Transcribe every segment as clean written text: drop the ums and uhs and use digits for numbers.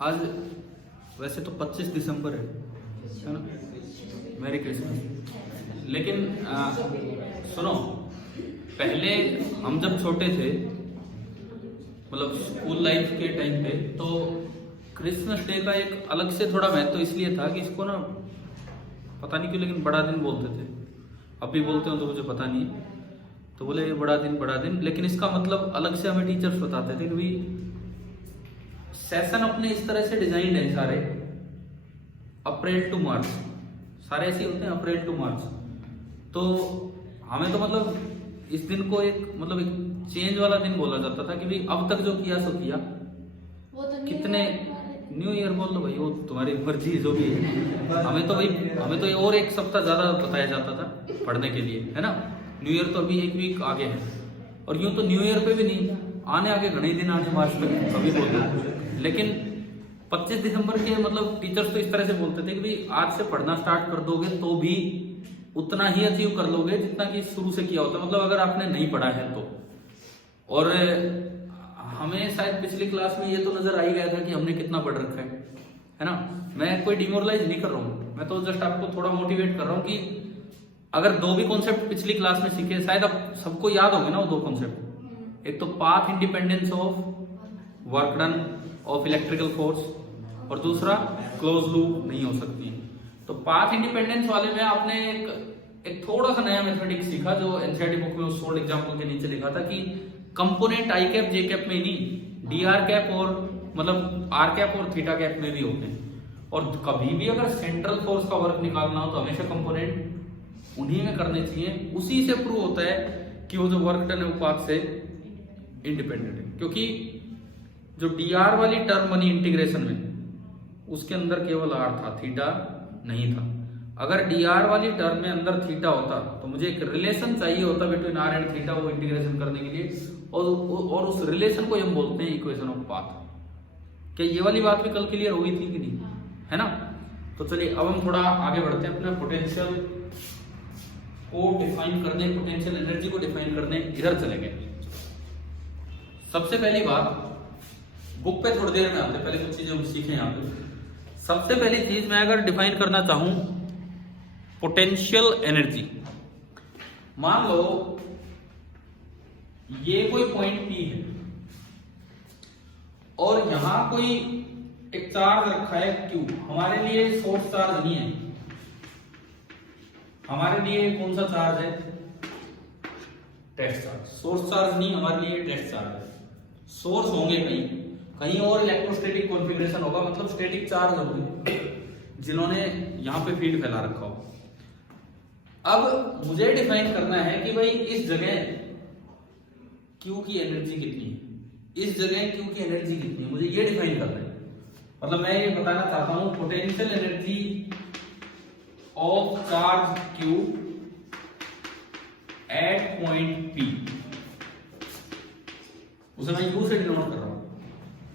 आज वैसे तो 25 दिसंबर है ना, मैरी क्रिसमस। लेकिन सुनो, पहले हम जब छोटे थे, मतलब स्कूल लाइफ के टाइम पे, तो क्रिसमस डे का एक अलग से थोड़ा महत्व तो इसलिए था कि इसको ना पता नहीं क्यों लेकिन बड़ा दिन बोलते थे। अब भी बोलते हो तो मुझे पता नहीं है, तो बोले ये बड़ा दिन, लेकिन इसका मतलब अलग से हमें टीचर्स बताते थे कि भाई सेशन अपने इस तरह से डिजाइन है सारे, अप्रैल टू मार्च, सारे ऐसे होते हैं अप्रैल टू मार्च। तो हमें तो मतलब इस दिन को एक मतलब एक चेंज वाला दिन बोला जाता था कि भाई अब तक जो किया सो किया। वो तो कितने न्यू ईयर बोल लो भाई, वो तुम्हारी मर्जी जो भी है। हमें तो और एक सप्ताह ज्यादा बताया जाता था पढ़ने के लिए, है ना। न्यू ईयर तो अभी एक वीक आगे है, और यूं तो न्यू ईयर पे भी नहीं, आने आगे घने दिन आने मार्च में कभी बोलते। लेकिन 25 दिसंबर के मतलब टीचर्स तो इस तरह से बोलते थे कि भाई आज से पढ़ना स्टार्ट कर दोगे तो भी उतना ही अचीव कर लोगे जितना कि शुरू से किया होता, मतलब अगर आपने नहीं पढ़ा है तो। और हमें शायद पिछली क्लास में ये तो नजर आ ही गया था कि हमने कितना पढ़ रखा है ना। मैं कोई डिमोरलाइज नहीं कर रहा हूँ, मैं तो जस्ट आपको थोड़ा मोटिवेट कर रहा हूँ कि अगर दो भी कॉन्सेप्ट पिछली क्लास में सीखे, शायद अब सबको याद होंगे ना वो दो कॉन्सेप्ट। एक तो path independence of work done of electrical force, और दूसरा क्लोज लूप नहीं हो सकती है। तो पाथ इंडिपेंडेंस वाले में आपने एक थोड़ा सा नया मैथमेटिक्स सीखा जो एनसीईआरटी बुक में उस शॉर्ट एग्जांपल के नीचे लिखा था कि component I cap J cap में ही नहीं, डी आर कैप और मतलब आर कैप और थीटा कैप में भी होते हैं। और कभी भी अगर सेंट्रल फोर्स का वर्क निकालना हो तो हमेशा कंपोनेंट उन्हीं में करने चाहिए। उसी से प्रूव होता है कि वो जो वर्क डन है वो पाथ से इंडिपेंडेंट है, क्योंकि जो डी आर वाली टर्म बनी इंटीग्रेशन में उसके अंदर केवल आर था, थीटा नहीं था। अगर डी आर वाली टर्म में अंदर थीटा होता तो मुझे एक रिलेशन चाहिए होता बिटवीन आर एंड थीटा वो इंटीग्रेशन करने के लिए, और उस रिलेशन को हम बोलते हैं इक्वेशन ऑफ पाथ। क्या ये वाली बात भी कल क्लियर हुई थी कि नहीं, है ना। तो चलिए अब हम थोड़ा आगे बढ़ते हैं, अपना पोटेंशियल को डिफाइन करने, पोटेंशियल एनर्जी को डिफाइन करने इधर चलेंगे। सबसे पहली बात, बुक पे थोड़ी देर में आते हैं, पहले कुछ चीजें हम सीखें यहाँ पे। सबसे पहली चीज मैं अगर डिफाइन करना चाहूं पोटेंशियल एनर्जी, मान लो ये कोई पॉइंट P है और यहां कोई एक चार्ज रखा है Q। हमारे लिए सोर्स चार्ज नहीं है, हमारे लिए कौन सा चार्ज है, टेस्ट चार्ज। सोर्स चार्ज नहीं, हमारे लिए टेस्ट चार्ज है। सोर्स होंगे कहीं और इलेक्ट्रोस्टैटिक कॉन्फ़िगरेशन होगा, मतलब स्टैटिक चार्ज होंगे जिन्होंने यहां पे फील्ड फैला रखा हो। अब मुझे डिफाइन करना है कि भाई इस जगह Q की एनर्जी कितनी है, इस जगह Q की एनर्जी कितनी है, मुझे ये डिफाइन करना है। मतलब मैं ये बताना चाहता हूं potential energy of charge Q at point P, उसे मैं U से डिनोट कर रहा हूं।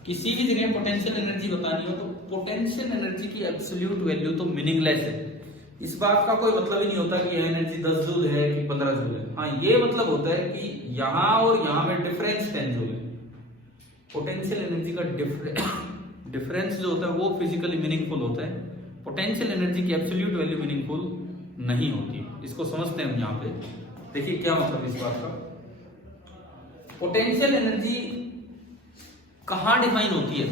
किसी भी जगह पोटेंशियल एनर्जी बतानी हो तो पोटेंशियल एनर्जी की एब्सोल्यूट वैल्यू तो मीनिंगलेस है। इस बात का कोई मतलब ही नहीं होता कि एनर्जी 10 जूल है कि 15 जूल है। हाँ, ये मतलब होता है कि यहां और यहां में डिफरेंस 10 जूल है। पोटेंशियल एनर्जी का डिफरेंस जो होता है वो फिजिकली मीनिंगफुल होता है, पोटेंशियल एनर्जी की एब्सोल्यूट वैल्यू मीनिंगफुल नहीं होती। इसको समझते हैं हम यहाँ पे। देखिए क्या मतलब इस बात का, पोटेंशियल एनर्जी कहां डिफाइन होती है,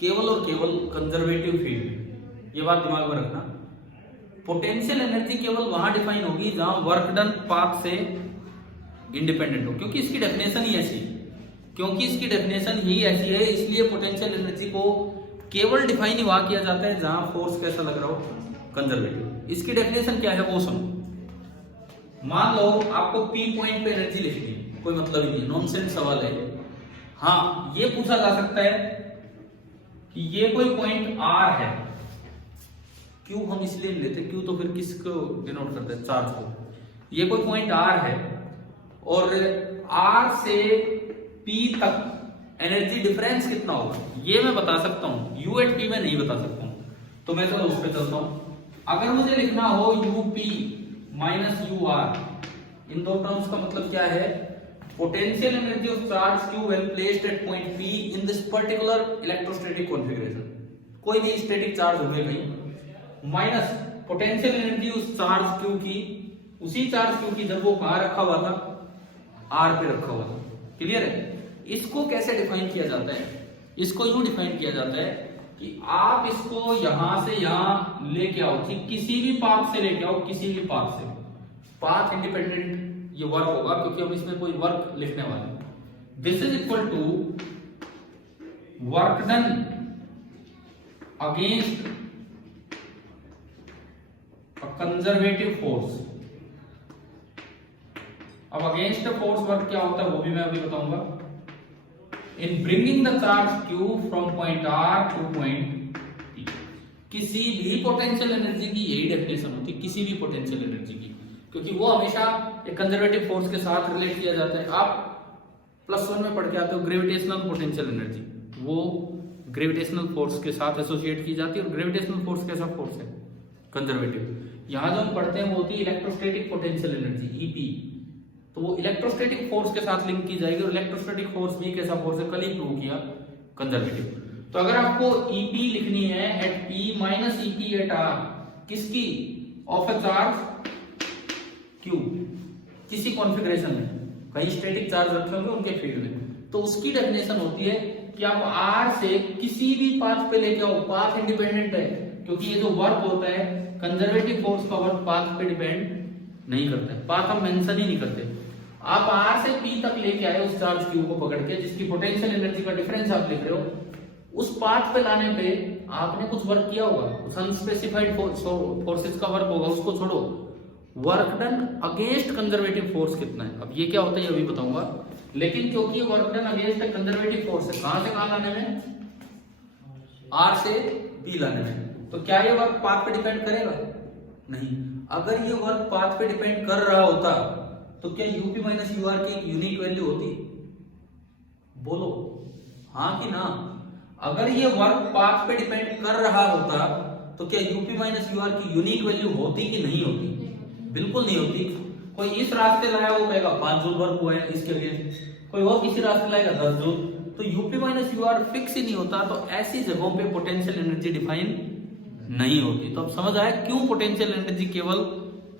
केवल और केवल कंजर्वेटिव फील्ड। ये बात दिमाग में रखना, पोटेंशियल एनर्जी केवल वहां डिफाइन होगी जहां वर्क डन पाथ से इंडिपेंडेंट हो, क्योंकि इसकी डेफिनेशन ही ऐसी है, इसलिए पोटेंशियल एनर्जी को केवल डिफाइन ही वहां किया जाता है जहां फोर्स कैसा लग रहा हो, कंजर्वेटिव। इसकी डेफिनेशन क्या है वो सुनो। मान लो आपको P पॉइंट पे एनर्जी लिखनी है, कोई मतलब ही नहीं, नॉनसेंस सवाल है। हाँ, ये पूछा जा सकता है कि ये कोई पॉइंट R है, Q हम इसलिए नहीं लेते, Q तो फिर किसको डिनोट करते हैं, चार्ज को। ये कोई पॉइंट R है और R से P तक एनर्जी डिफरेंस कितना होगा ये मैं बता सकता हूं, U एट P में नहीं बता सकता हूं। तो मैं चलो उस पर चलता हूं। अगर मुझे लिखना हो UP माइनस UR, इन दो टर्म्स का मतलब क्या है, potential energy of charge q when placed at point p in this particular electrostatic configuration, कोई भी स्टैटिक चार्ज होगा कहीं, माइनस पोटेंशियल एनर्जी उस चार्ज q की, उसी चार्ज q की जब वो कहां रखा हुआ था, r पे रखा हुआ था। क्लियर है? इसको कैसे डिफाइन किया जाता है? इसको यूं डिफाइन किया जाता है कि आप इसको यहां से यहां लेके आओ, ठीक किसी भी पाथ से लेके आओ, किसी भी पाथ से, पाथ इंडिपेंडेंट ये वर्क होगा क्योंकि हम इसमें कोई वर्क लिखने वाले हैं। This is equal to work done against a conservative force. अब अगेंस्ट फोर्स वर्क क्या होता है वो भी मैं अभी बताऊंगा। In bringing the charge q from point r to point p, किसी भी पोटेंशियल एनर्जी की यही डेफिनेशन होती है, किसी भी पोटेंशियल एनर्जी की, क्योंकि वो हमेशा एक कंजर्वेटिव फोर्स के साथ रिलेट किया जाता है। आप +1 में पढ़ के आते हो ग्रेविटेशनल पोटेंशियल एनर्जी, वो ग्रेविटेशनल फोर्स के साथ एसोसिएट की जाती है, और ग्रेविटेशनल फोर्स कैसा फोर्स है? कंजर्वेटिव। यहाँ जो हम पढ़ते हैं वो होती है इलेक्ट्रोस्टैटिक पोटेंशियल एनर्जी ईपी, तो वो इलेक्ट्रोस्टैटिक फोर्स के साथ लिंक की जाएगी, और इलेक्ट्रोस्टैटिक फोर्स भी कैसा फोर्स है? कल ही प्रूव किया, कंजर्वेटिव। तो अगर आपको ईपी लिखनी है at P minus EP at R, किसकी? ऑफ अ चार्ज क्यू, किसी कॉन्फ़िगरेशन में कहीं स्टैटिक चार्ज रखे होंगे उनके फील्ड में, तो उसकी डेफिनेशन होती है कि आप आर से किसी भी पाथ पे लेके आओ, पाथ इंडिपेंडेंट है, क्योंकि ये जो वर्क होता है कंजर्वेटिव फोर्स का वर्क पाथ पे डिपेंड नहीं करता है, पाथ हम मेंशन ही नहीं करते। आप आर से पी तक लेके आए उस चार्ज क्यू को पकड़ के, जिसकी पोटेंशियल एनर्जी का डिफरेंस आप लिख रहे हो, उस पाथ पे लाने पे आपने कुछ वर्क किया होगा, कुछ अनस्पेसिफाइड फोर्सेस का वर्क होगा, उसको छोड़ो। Work done against conservative force कितना है? अब ये क्या होता है ये अभी बताऊंगा, लेकिन क्योंकि work done against conservative force है, कहां से कहां लाने में? आर से पी लाने में, तो क्या ये वर्क पाथ पे डिपेंड करेगा? नहीं। अगर ये वर्क पाथ पे डिपेंड कर रहा होता तो क्या यूपी माइनस यूआर की एक यूनिक वैल्यू होती? बोलो हाँ कि ना। अगर ये वर्क पाथ पे डिपेंड कर रहा होता तो क्या यूपी माइनस यूआर की यूनिक वैल्यू होती कि नहीं होती? बिल्कुल नहीं होती। कोई इस रास्ते लाया वो कहेगा 5 जूल वर्क हुआ है इसके लिए, कोई और किसी रास्ते लाएगा 10 जूल, तो यूपी माइनस यूआर फिक्स ही नहीं होता, तो ऐसी जगहों पे पोटेंशियल एनर्जी डिफाइन नहीं होती। तो अब समझ आया क्यों पोटेंशियल एनर्जी केवल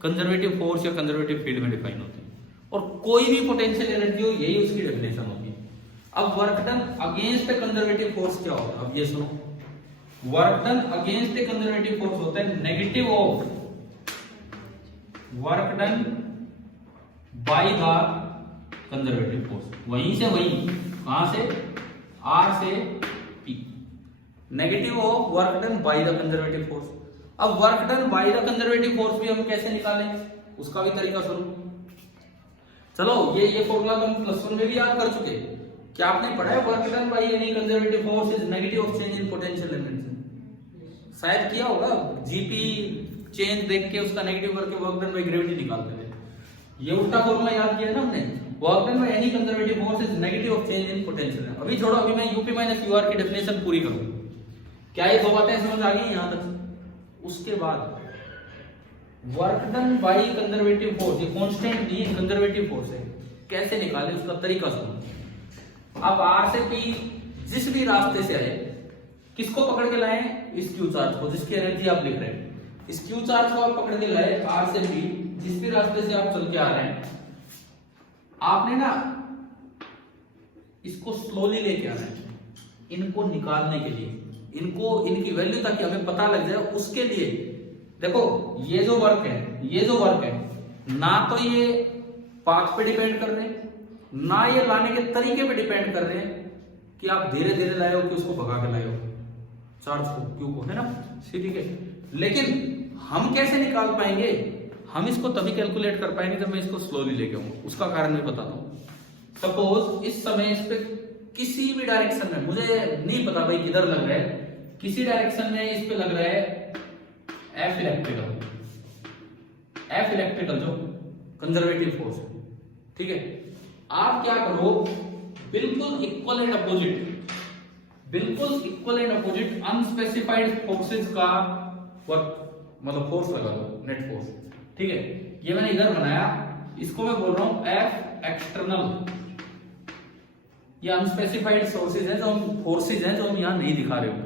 कंजर्वेटिव फोर्स या कंजर्वेटिव फील्ड में डिफाइन होती है, और कोई भी पोटेंशियल एनर्जी हो यही उसकी डेफिनेशन होती है। अब work done against a conservative force क्या होता है? अब ये सुनो, work done against a conservative force होता है negative of work done by the conservative force. वहीं से वहीं, कहां से? आर से P, negative of work done by the conservative force. अब work done by the conservative force भी हम कैसे निकालें, उसका भी तरीका सुनो। चलो ये फॉर्मूला तो हम +1 में भी याद कर चुके। क्या आपने पढ़ा है work done by any conservative force is negative of change in potential energy? शायद किया होगा, जीपी चेंज देख के उसका नेगेटिव करके वर्क डन बाय ग्रेविटी निकालते थे। ये उल्टा फॉर्मूला याद किया ना हमने, work done by any conservative force is negative of change in potential. अभी छोड़ो, अभी मैं यूपी माइनस यूआर की डेफिनेशन पूरी करूं। क्या ये दो बातें समझ आ गई यहां तक? उसके बाद work done by conservative force, ये कांस्टेंट नहीं है, कंजर्वेटिव फोर्स है, कैसे निकाले उसका तरीका सुनो। अब आर से पी जिस भी रास्ते से आए, किसको पकड़ के लाए? इस क्यू चार्ज को, जिसकी एनर्जी आप लिख रहे हैं। इस क्यू चार्ज को आप पकड़ के लाए आर से पी, जिस भी रास्ते से आप चल के आ रहे हैं, आपने ना इसको स्लोली लेके आना है इनको निकालने के लिए, इनको इनकी वैल्यू ताकि हमें पता लग जाए, उसके लिए देखो ये जो वर्क है ना तो ये पाथ पे डिपेंड कर रहे हैं, ना ये लाने के तरीके पे डिपेंड कर रहे हैं कि आप धीरे धीरे लाए हो कि उसको भगा के लाए हो चार्ज को, क्यू को, है ना, ठीक है। लेकिन हम कैसे निकाल पाएंगे? हम इसको तभी कैलकुलेट कर पाएंगे जब मैं इसको स्लोली लेके आऊंगा। उसका कारण मैं बताता हूं। सपोज इस समय इस पे किसी भी डायरेक्शन में, मुझे नहीं पता भाई किधर लग रहा है, किसी डायरेक्शन में इस पे लग रहा है एफ इलेक्ट्रिकल जो कंजर्वेटिव फोर्स है, ठीक है। आप क्या करो, बिल्कुल equal and opposite unspecified forces का वर्क, मतलब फोर्स लगा दो, नेट फोर्स, ठीक है। ये मैंने इधर बनाया, इसको मैं बोल रहा हूं एफ एक्सटर्नल, ये अनस्पेसिफाइड सोर्सेज हैं, जो हम फोर्सेज हैं जो हम यहाँ नहीं दिखा रहे हो,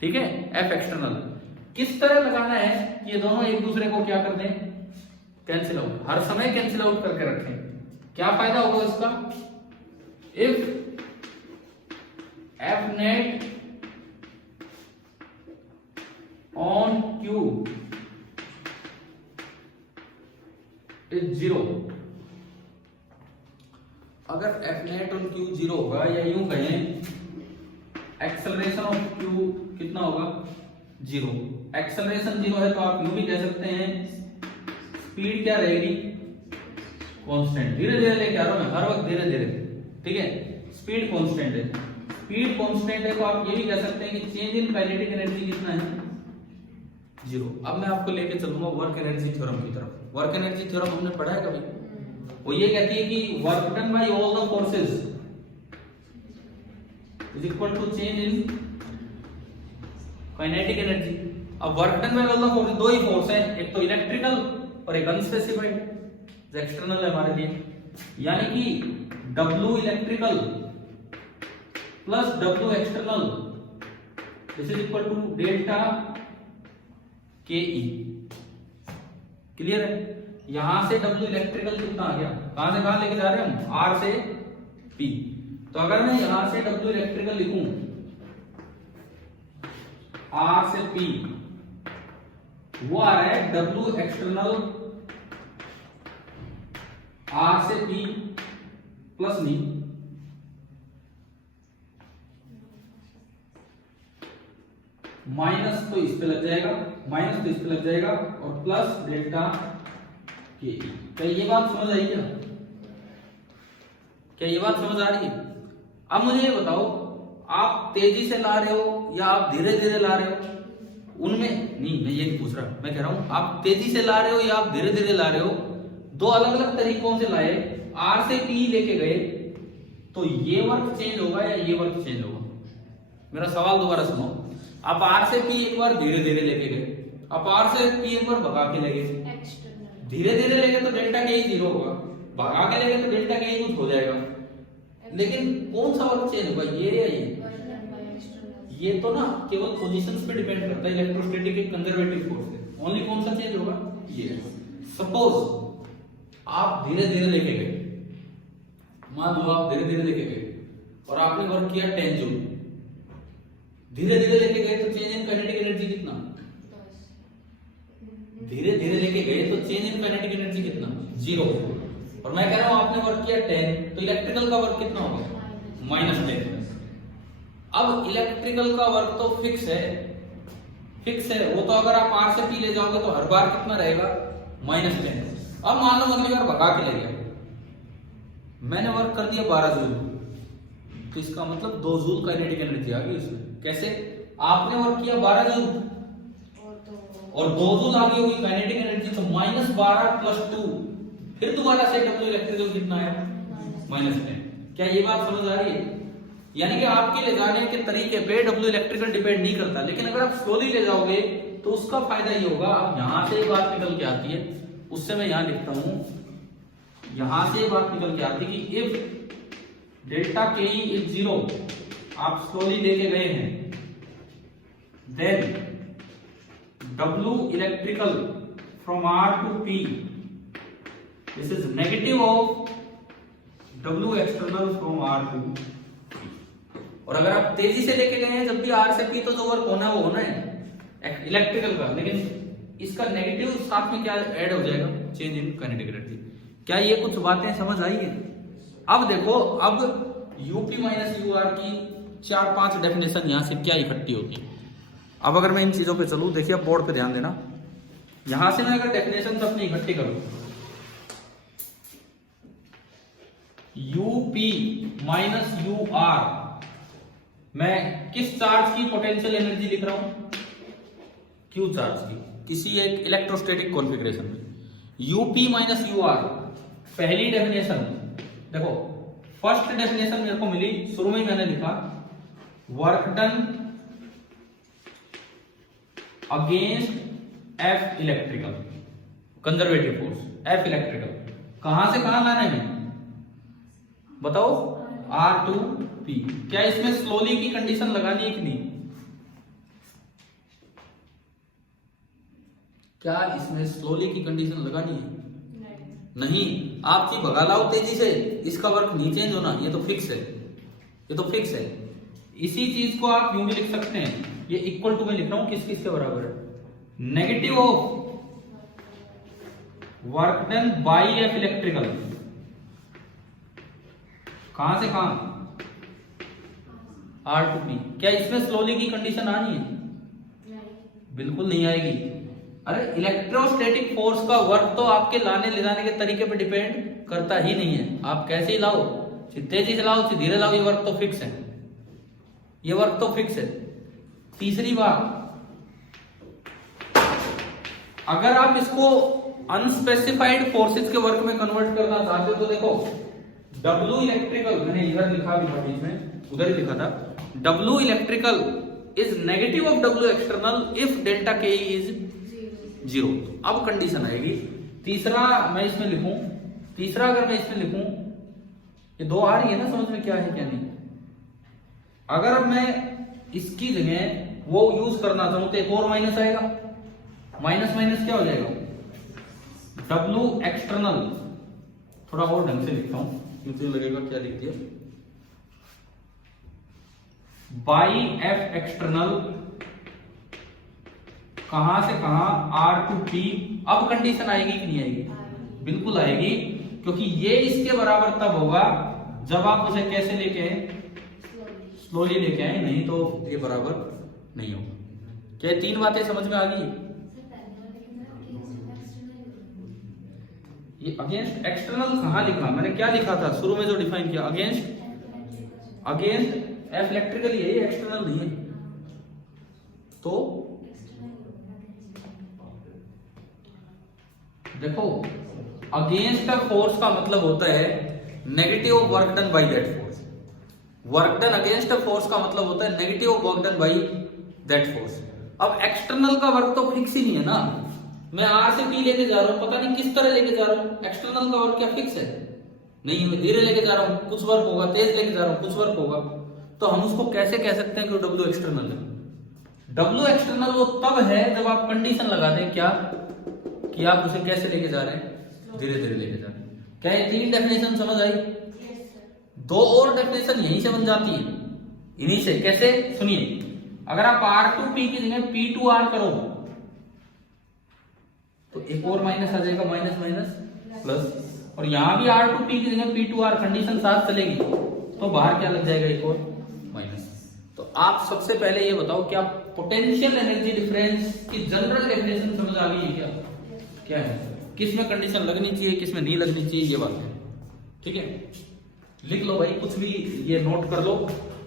ठीक है। एफ एक्सटर्नल किस तरह लगाना है, ये दोनों एक दूसरे को क्या कर दें, कैंसिल आउट, हर समय कैंसिल आउट करके रखें। क्या फायदा होगा इसका, if F net on Q is zero, अगर F net on Q zero होगा, या यूं कहें एक्सेलरेशन ऑफ क्यू कितना होगा, जीरो। एक्सेलरेशन जीरो है तो आप यूं भी कह सकते हैं स्पीड क्या रहेगी, कांस्टेंट। धीरे धीरे लेके आ रहा हूं मैं, हर वक्त धीरे धीरे, ठीक है। स्पीड कांस्टेंट है, स्पीड कांस्टेंट है तो आप ये भी कह सकते हैं कि चेंज इन काइनेटिक एनर्जी कितना है, जीरो। अब मैं आपको लेके चलूंगा वर्क एनर्जी थ्योरम की तरफ। वर्क एनर्जी थ्योरम हमने पढ़ा है कभी, वो ये कहती है कि work done by all the forces is equal to change in kinetic energy. अब work done by all the forces, दो ही फोर्स है, एक तो इलेक्ट्रिकल और एक अनस्पेसिफाइड जो एक्सटर्नल है हमारे लिए, यानी कि W electrical plus W external this is equal to delta KE। Clear है, यहां से W इलेक्ट्रिकल कितना आ गया, कहां से कहां लेके जा रहे हैं हम, R से P। तो अगर मैं यहां से W इलेक्ट्रिकल लिखूं R से P, वो आ रहा है W एक्सटर्नल R से P प्लस नी माइनस, तो इस पे लग जाएगा माइनस, तो इस पे लग जाएगा, और प्लस डेल्टा के। क्या ये बात समझ आई क्या, क्या ये बात समझ आ रही है। अब मुझे ये बताओ, आप तेजी से ला रहे हो या आप धीरे धीरे ला रहे हो, उनमें नहीं, मैं ये नहीं पूछ रहा, मैं कह रहा हूं आप तेजी से ला रहे हो या आप धीरे धीरे ला रहे हो, दो अलग अलग तरीकों से लाए। R से P लेके गए तो ये वर्क चेंज होगा या ये वर्क चेंज होगा। मेरा सवाल दोबारा सुनो, आप R से P एक बार धीरे धीरे लेके गए, आप R से P एक बार भगा के ले गए, धीरे धीरे लेके तो डेल्टा के ही जीरो होगा, भगा के लेके तो डेल्टा के ही कुछ हो जाएगा, लेकिन कौन सा वर्क चेंज होगा, ये या ये तो ना केवल पोजीशंस पे डिपेंड करता है, इलेक्ट्रोस्टैटिक एक कंजर्वेटिव फोर्स है, ओनली कौन सा चेंज होगा, ये। सपोज आप धीरे धीरे लेके गए, मान लो आप धीरे धीरे लेके गए और आपने वर्क किया 10 जूल, धीरे धीरे लेके गए तो चेंज इन काइनेटिक एनर्जी कितना, धीरे धीरे लेके गए तो चेंज इन काइनेटिक एनर्जी कितना, जीरो। और मैं कह रहा हूं आपने वर्क किया 10, तो इलेक्ट्रिकल का वर्क कितना होगा, -10। अब इलेक्ट्रिकल का वर्क तो फिक्स है, वो तो अगर आप R से P ले जाओगे तो हर बार कितना रहेगा, -10। अब मान लो अगली बार भगा के ले गया, मैंने वर्क कर दिया 12 जूल, तो इसका मतलब 2 जूल काइनेटिक एनर्जी आ गई उसमें। कैसे, आपने वर्क किया 12 जूल और 2 जूल आ गई हुई काइनेटिक एनर्जी, तो -12 + 2, फिर दोबारा से W इलेक्ट्रिकल कितना आया, -10। क्या ये बात समझ आ रही है, यानी कि आपके ले जाने के तरीके पे W इलेक्ट्रिकल डिपेंड नहीं करता, लेकिन अगर आप स्लोली ले जाओगे तो उसका फायदा ये होगा, अब यहां से बात निकल के आती है, उससे मैं यहां लिखता हूं, यहां से बात निकल के आती है कि if delta K is zero, आप स्लोली लेके गए हैं, then W electrical from R to P this is negative of W external from R to P। और अगर आप तेजी से लेके गए हैं, जब भी R से P, तो जो वर्क होना है वो होना है इलेक्ट्रिकल का, लेकिन इसका नेगेटिव साथ में क्या ऐड हो जाएगा, चेंज इन काइनेटिक एनर्जी। क्या ये कुछ बातें समझ आई है। अब देखो, अब UP माइनस UR की 4-5 डेफिनेशन यहां से क्या इकट्ठी होती है। अब अगर मैं इन चीजों पे चलूं, देखिए अब बोर्ड पे ध्यान देना, यहां से मैं अगर डेफिनेशन अपनी इकट्ठी करूं, UP माइनस UR, मैं किस चार्ज की पोटेंशियल एनर्जी लिख रहा हूं, Q चार्ज की, किसी एक इलेक्ट्रोस्टैटिक कॉन्फ़िगरेशन में। UP माइनस UR, पहली डेफिनेशन देखो, फर्स्ट डेफिनेशन मेरे को मिली, शुरू में मैंने लिखा work done against F electrical, conservative force F electrical, कहां से कहां लाने में बताओ, R2P। क्या इसमें स्लोली की कंडीशन लगानी है कि नहीं? क्या इसमें स्लोली की कंडीशन लगानी है? नहीं। आप चीज भगा लाओ तेजी से, इसका वर्क नहीं चेंज होना, ये तो फिक्स है, ये तो फिक्स है। इसी चीज को आप यूं भी लिख सकते हैं, ये इक्वल टू में लिख रहा हूं, किस किस के बराबर है? Negative of work done by F electrical. कहां से कहां? R2P। क्या इसमें स्लोली की कंडीशन आनी है? बिल्कुल नहीं आएगी। अरे इलेक्ट्रोस्टैटिक फोर्स का वर्क तो आपके लाने ले जाने के तरीके पे डिपेंड करता ही नहीं है। आप कैसे ही लाओ, तेजी से लाओ, धीरे लाओ, ये वर्क तो फिक्स है, ये वर्क तो फिक्स है। तीसरी बात, अगर आप इसको अनस्पेसिफाइड फोर्सेस के वर्क में कन्वर्ट करना चाहते हो तो देखो, W इलेक्ट्रिकल, मैंने इधर लिखा भी था बीच में, उधर ही लिखा था, W electrical is negative of W external if delta K is 0। अब कंडीशन आएगी। तीसरा मैं इसमें लिखूं, तीसरा अगर मैं इसमें लिखूं, ये दो आ रही है ना समझ में क्या है क्या नहीं? अगर मैं इसकी जगह वो यूज करना चाहूं तो एक और माइनस आएगा, माइनस माइनस क्या हो जाएगा? W external. थोड़ा और ढंग से लिखता हूं, मुझे लगेगा क्या लिख दिया, बाई F एक्सटर्नल, कहां से कहां? R2P। अब कंडीशन आएगी कि नहीं आएगी? बिल्कुल आएगी, क्योंकि ये इसके बराबर तब होगा जब आप उसे कैसे लेके आए? स्लोली लेके आए, नहीं तो ये बराबर नहीं होगा। क्या तीन बातें समझ में आ गई? ये अगेंस्ट एक्सटर्नल कहां लिखा? मैंने क्या लिखा था शुरू में जो डिफाइन किया? अगेंस्ट, अगेंस्ट एफ इलेक्ट्रिकल, ये एक्सटर्नल नहीं है तो देखो, अगेंस्ट अ फोर्स का मतलब होता है negative work done by that force. Work done against a force का मतलब होता है negative work done by that force. अब एक्सटर्नल का वर्क तो फिक्स ही नहीं है ना, मैं R से P लेके जा रहा हूं, पता नहीं किस तरह लेके जा रहा हूं। एक्सटर्नल का वर्क क्या फिक्स है? नहीं, मैं धीरे लेके जा रहा हूं, कुछ वर्क होगा, तेज लेके जा रहा हूं, कुछ वर्क होगा। तो हम उसको कैसे कह सकते हैं कि W एक्सटर्नल है? W एक्सटर्नल वो तब है जब आप कंडीशन लगा दें, क्या कि आप उसे कैसे लेके जा रहे हैं? धीरे धीरे लेके जा रहे हैं। क्या ये तीन डेफिनेशन समझ आई? दो और डेफिनेशन यहीं से बन जाती है, इन्हीं से। कैसे? सुनिए, अगर आप R2P की जगह P2R करो तो एक और माइनस आ जाएगा, माइनस माइनस प्लस, और यहां भी R2P की जगह P2R, कंडीशन साथ चलेगी तो बाहर क्या लग जाएगा? एक और माइनस। तो आप सबसे पहले ये बताओ, क्या पोटेंशियल एनर्जी डिफरेंस की जनरल डेफिनेशन समझ आ गई है क्या? क्या है, किस में कंडीशन लगनी चाहिए, किस में नहीं लगनी चाहिए, ये बात है। ठीक है, लिख लो भाई, कुछ भी ये नोट कर लो।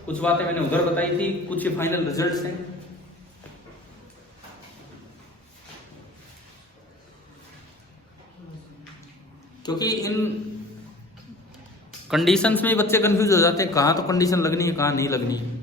कुछ बातें मैंने उधर बताई थी, कुछ ये फाइनल रिजल्ट्स हैं। क्योंकि इन कंडीशंस में बच्चे कंफ्यूज हो जाते हैं, कहां तो कंडीशन लगनी है, कहां नहीं लगनी है।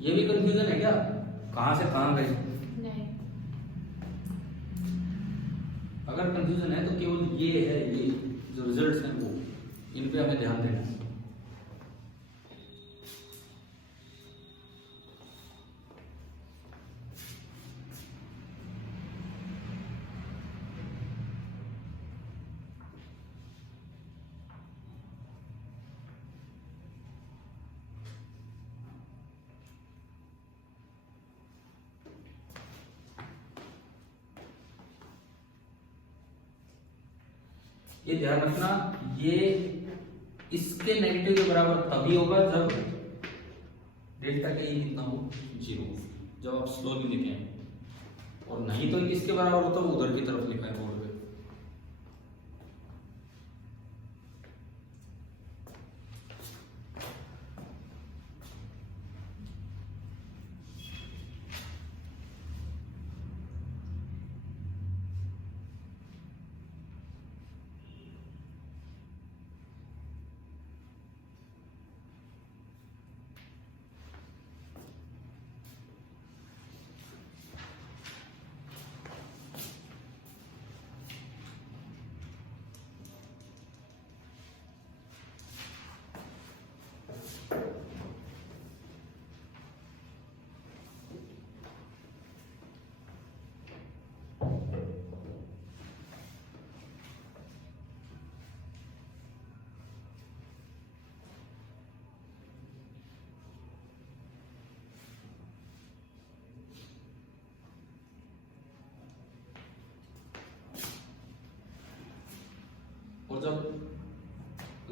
ये भी कंफ्यूजन है क्या? कहां से कहां गए? नहीं। अगर कंफ्यूजन है तो केवल ये है, ये जो रिजल्ट्स हैं वो, इन पे हमें ध्यान देना है। ये ध्यान रखना, ये इसके नेगेटिव के बराबर तभी होगा जब डेल्टा के कितना हो? 0, जब आप स्लोली लिखे हैं। और नहीं तो किसके बराबर होता है? उधर की तरफ लिखा है बोर्ड पे।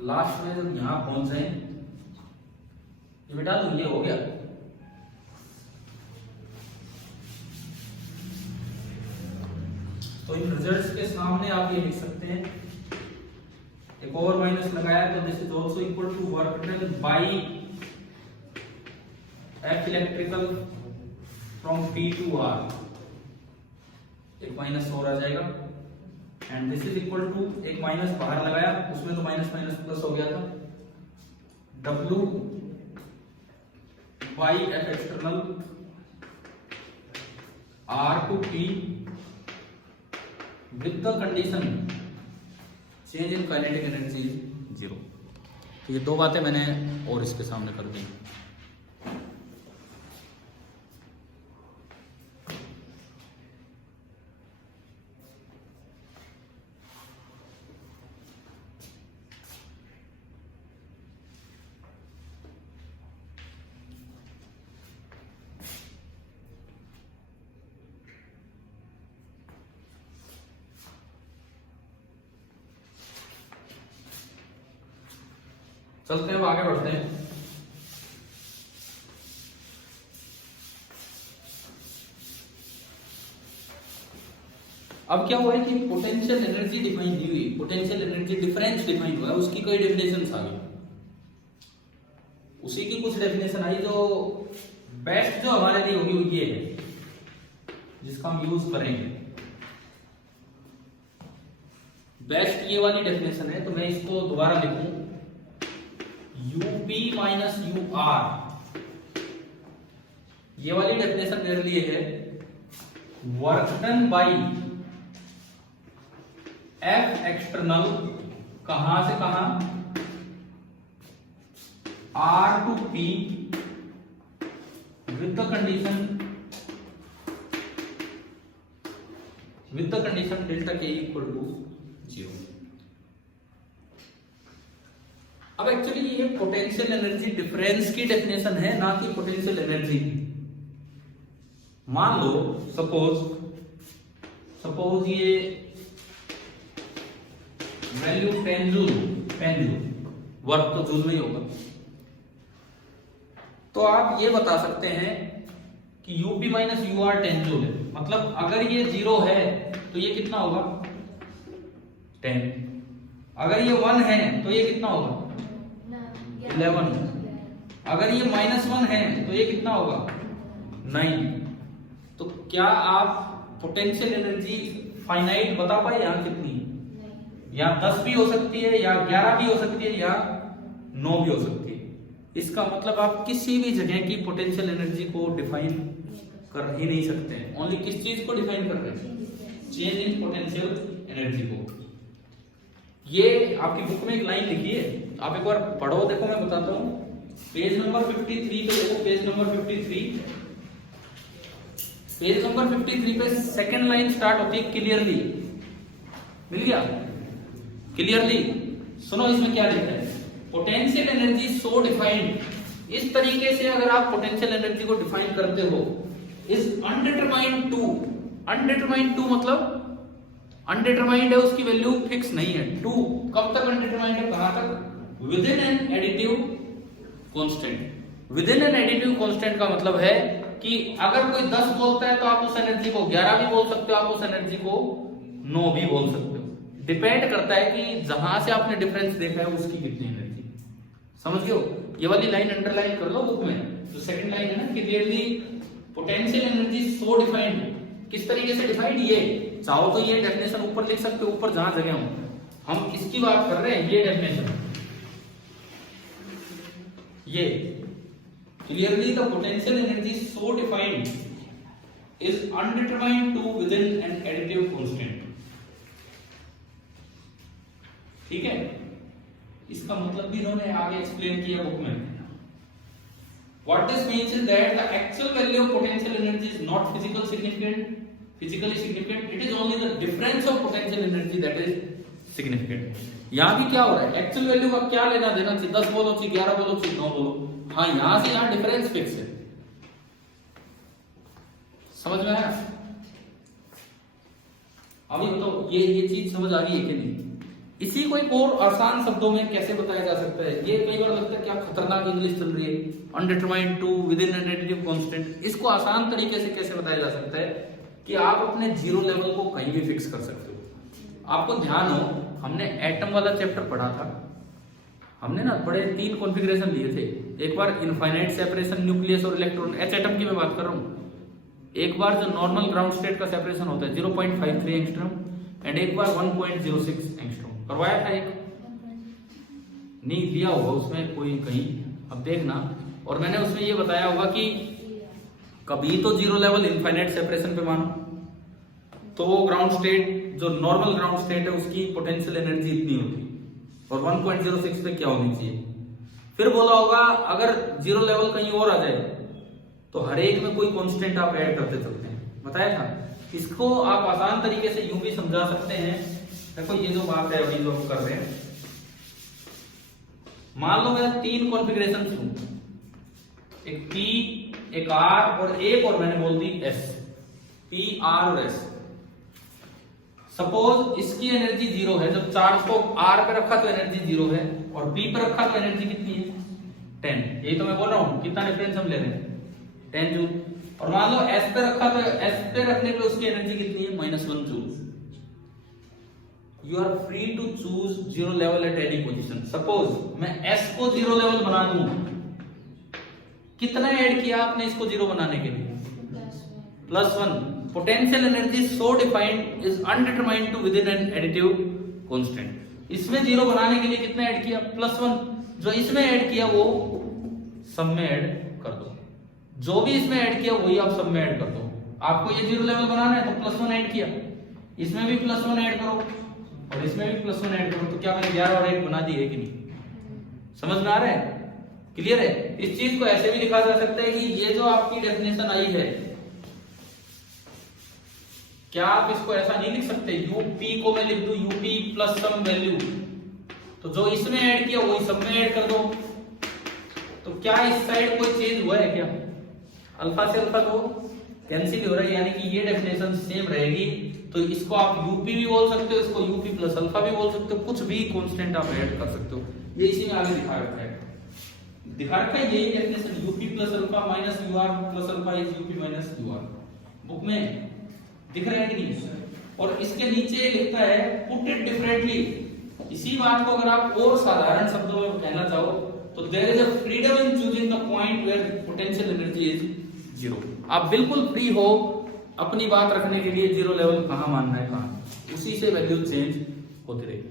लास्ट में जब यहां पहुंच जाए, ये बेटा तो ये हो गया। तो इन रिजल्ट्स के सामने आप ये लिख सकते हैं, एक और माइनस लगाया तो this is also equal to work done by F electrical from P to R, एक माइनस और आ जाएगा, and this is equal to, एक माइनस बाहर लगाया, उसमें तो माइनस माइनस प्लस हो गया था, W by F external R to P with the condition change in kinetic energy 0। तो ये दो बातें मैंने और इसके सामने कर दी। चलते हैं, अब आगे बढ़ते हैं। अब क्या हुआ है कि पोटेंशियल एनर्जी डिफाइन नहीं हुई, पोटेंशियल एनर्जी डिफरेंस डिफाइन हुआ है, उसकी कई डेफिनेशंस आ गई। उसी की कुछ डेफिनेशन आई, जो बेस्ट जो हमारे लिए होगी वो ये है, जिसका हम यूज करेंगे। बेस्ट ये वाली डेफिनेशन है, तो मैं इसको दोबारा लिखूं, UP माइनस UR, ये वाली डेफिनेशन मेरे लिए है work done by F external कहां से कहां R to P with the condition delta K equal to 0। अब एक्चुअली ये पोटेंशियल एनर्जी डिफरेंस की डेफिनेशन है, ना कि पोटेंशियल एनर्जी की। मान लो सपोज ये वैल्यू 10 जूल, वर्क तो जूल में ही होगा, तो आप ये बता सकते हैं कि UP माइनस UR 10 जूल है, मतलब अगर ये 0 है तो ये कितना होगा 10, अगर ये 1 है तो ये कितना होगा 11, अगर ये -1 है तो ये कितना होगा 9। तो क्या आप पोटेंशियल एनर्जी फाइनाइट बता पाए यहां कितनी, या 10 भी हो सकती है, या 11 भी हो सकती है, या 9 भी हो सकती है। इसका मतलब आप किसी भी जगह की पोटेंशियल एनर्जी को डिफाइन कर ही नहीं सकते हैं। ओनली किस चीज को डिफाइन कर रहे हैं, चेंज इन पोटेंशियल एनर्जी को। ये आपकी बुक में एक लाइन लिखी है, आप एक बार पढ़ो, देखो मैं बताता हूं, पेज नंबर 53 पे देखो, पेज नंबर 53 पे सेकंड लाइन स्टार्ट होती है क्लियरली, मिल गया क्लियरली। सुनो इसमें क्या लिखा है, पोटेंशियल एनर्जी सो डिफाइंड, इस तरीके से अगर आप पोटेंशियल एनर्जी को डिफाइन करते हो, इज अनडिटरमाइंड टू मतलब अनडिटरमाइंड है, उसकी वैल्यू फिक्स नहीं है। 2 कब तक अनडिटरमाइंड है, कहां तक, with in an additive constant. With in an additive constant का मतलब है कि अगर कोई 10 बोलता है तो आप उस एनर्जी को 11 भी बोल सकते हो, आप उस एनर्जी को 9 भी बोल सकते हो, डिपेंड करता है कि जहां से आपने डिफरेंस देखा है उसकी कितनी एनर्जी। समझ गए हो, ये वाली लाइन अंडरलाइन कर लो बुक में, जो सेकंड लाइन है ना, clearly potential energy so defined, किस तरीके से डिफाइंड, ये चाहो तो ये डेफिनेशन ऊपर लिख सकते हो, ऊपर जहां जगह हो, हम किसकी बात कर रहे हैं, ये डेफिनेशन, ये clearly the potential energy so defined is undetermined to within an additive constant. ठीक है, इसका मतलब भी इन्होंने आगे एक्सप्लेन किया बुक में। What this means is that the actual value of potential energy is not physically significant. It is only the difference of potential energy that is significant. यहाँ भी क्या हो रहा है, एक्चुअल वैल्यू का क्या लेना देना, 10 बोलो 11 बोलो 9 बोलो, हाँ यहां से यहाँ डिफरेंस फिक्स है। समझ में आया? अभी तो ये चीज समझ आ रही है कि नहीं? इसी को एक और आसान शब्दों में कैसे बताया जा सकता है, ये कई बार लगता है क्या खतरनाक इंग्लिश चल रही है, undetermined to within an additive constant. इसको आसान तरीके से कैसे बताया जा सकता है कि आप अपने जीरो लेवल को कहीं भी फिक्स कर सकते हो। आपको ध्यान हो, हमने एटम वाला चैप्टर पढ़ा था, हमने ना बड़े 3 कॉन्फ़िगरेशन लिए थे। एक बार इनफाइनाइट सेपरेशन न्यूक्लियस और इलेक्ट्रॉन, एच एटम की मैं बात कर रहा हूँ। एक बार जो नॉर्मल ग्राउंड स्टेट का सेपरेशन होता है 0.53 एंगस्ट्रॉम, एंड एक बार 1.06 एंगस्ट्रॉम करवाया था। एक नहीं दिया होगा उसमें कोई कहीं, अब देखना। और मैंने उसमें ये बताया होगा कि कभी तो जीरो लेवल इनफाइनाइट सेपरेशन पे मानो तो वो ग्राउंड स्टेट जो नॉर्मल ग्राउंड स्टेट है उसकी पोटेंशियल एनर्जी इतनी होगी और 1.06 पे क्या होनी चाहिए। फिर बोला होगा अगर जीरो लेवल कहीं और आ जाए तो हर एक में कोई कांस्टेंट आप ऐड करते चलते हैं, बताया था। इसको आप आसान तरीके से यूं भी समझा सकते हैं। देखो ये जो बात है अभी जो हम कर रहे हैं, मान लो मेरा 3 कॉन्फ़िगरेशन हूं, एक P, एक R और एक और मैंने बोल दी S, P, R और S। सपोज इसकी एनर्जी 0 है, जब चार्ज को R पे रखा तो एनर्जी 0 है और P पे रखा तो एनर्जी कितनी है 10। यही तो मैं बोल रहा हूं, कितना डिफरेंस हम ले रहे हैं 10 जूल। और मान लो S पे रखा तो S पे रखने पे उसकी एनर्जी कितनी है -1 joule. You are free to choose zero level at any position. Suppose मैं S को जीरो लेवल बना दूं, कितना ऐड किया आपने इसको जीरो बनाने के लिए +1। Potential energy so defined is undetermined to within an additive constant. इसमें जीरो बनाने के लिए कितना ऐड किया +1, जो इसमें ऐड किया वो सब में ऐड कर दो, जो भी इसमें ऐड किया वही आप सब में ऐड कर दो। आपको ये जीरो लेवल बनाना है तो +1 ऐड किया, इसमें भी +1 ऐड करो और इसमें भी +1 ऐड करो, तो क्या मैंने 11 और 1 बना दी है कि नहीं? समझ में आ रहा है? क्लियर है? इस चीज को ऐसे भी लिखा जा सकता है कि ये जो आपकी डेफिनेशन आई है, क्या आप इसको ऐसा नहीं लिख सकते यूपी को मैं लिख दूं यूपी प्लस सम वैल्यू, तो जो इसमें ऐड किया वही सब में ऐड कर दो। तो क्या इस साइड कोई चेंज हुआ है क्या? अल्फा से अल्फा तो कैंसिल हो रहा है, यानी कि ये डेफिनेशन सेम रहेगी। तो इसको आप यूपी भी बोल सकते हो, इसको यूपी प्लस अल्फा भी बोल सकते हो, कुछ भी कांस्टेंट आप ऐड कर सकते हो। ये इसी में आगे दिखा रखा है यही definition, UP plus alpha minus UR plus alpha is UP minus UR. Book में दिख रहा है कि नहीं? और इसके नीचे लिखता है पुट इट डिफरेंटली। इसी बात को अगर आप और साधारण शब्दों में कहना चाहो तो there is a freedom in choosing the point where potential energy is 0। आप बिल्कुल फ्री हो अपनी बात रखने के लिए जीरो लेवल कहां मानना है कहां, उसी से वैल्यू चेंज होती रहेगी।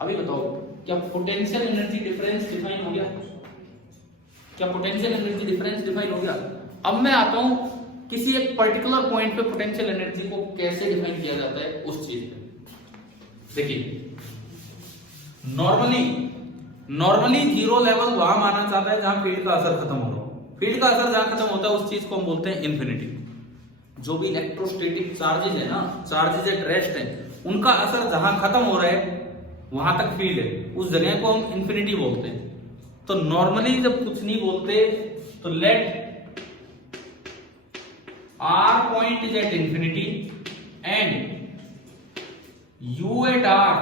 अभी बताओ क्या पोटेंशियल एनर्जी डिफरेंस डिफाइन हो गया? क्या पोटेंशियल एनर्जी डिफरेंस डिफाइन हो गया? अब मैं आता हूं किसी एक पर्टिकुलर पॉइंट पे पोटेंशियल एनर्जी को कैसे डिफाइन किया जाता है उस चीज पे। देखिए नॉर्मली जीरो लेवल वहां माना जाता है जहां फील्ड का असर खत्म हो रहा हो। फील्ड का असर जहां खत्म होता है उस चीज को हम बोलते हैं इन्फिनिटी। जो भी इलेक्ट्रोस्टैटिक चार्जेस है ना, चार्जेस एट रेस्ट है, उनका असर जहां खत्म हो रहा है वहां तक फील्ड है, उस जगह को हम इन्फिनिटी बोलते हैं। तो नॉर्मली जब कुछ नहीं बोलते तो late R point is at infinity and U at R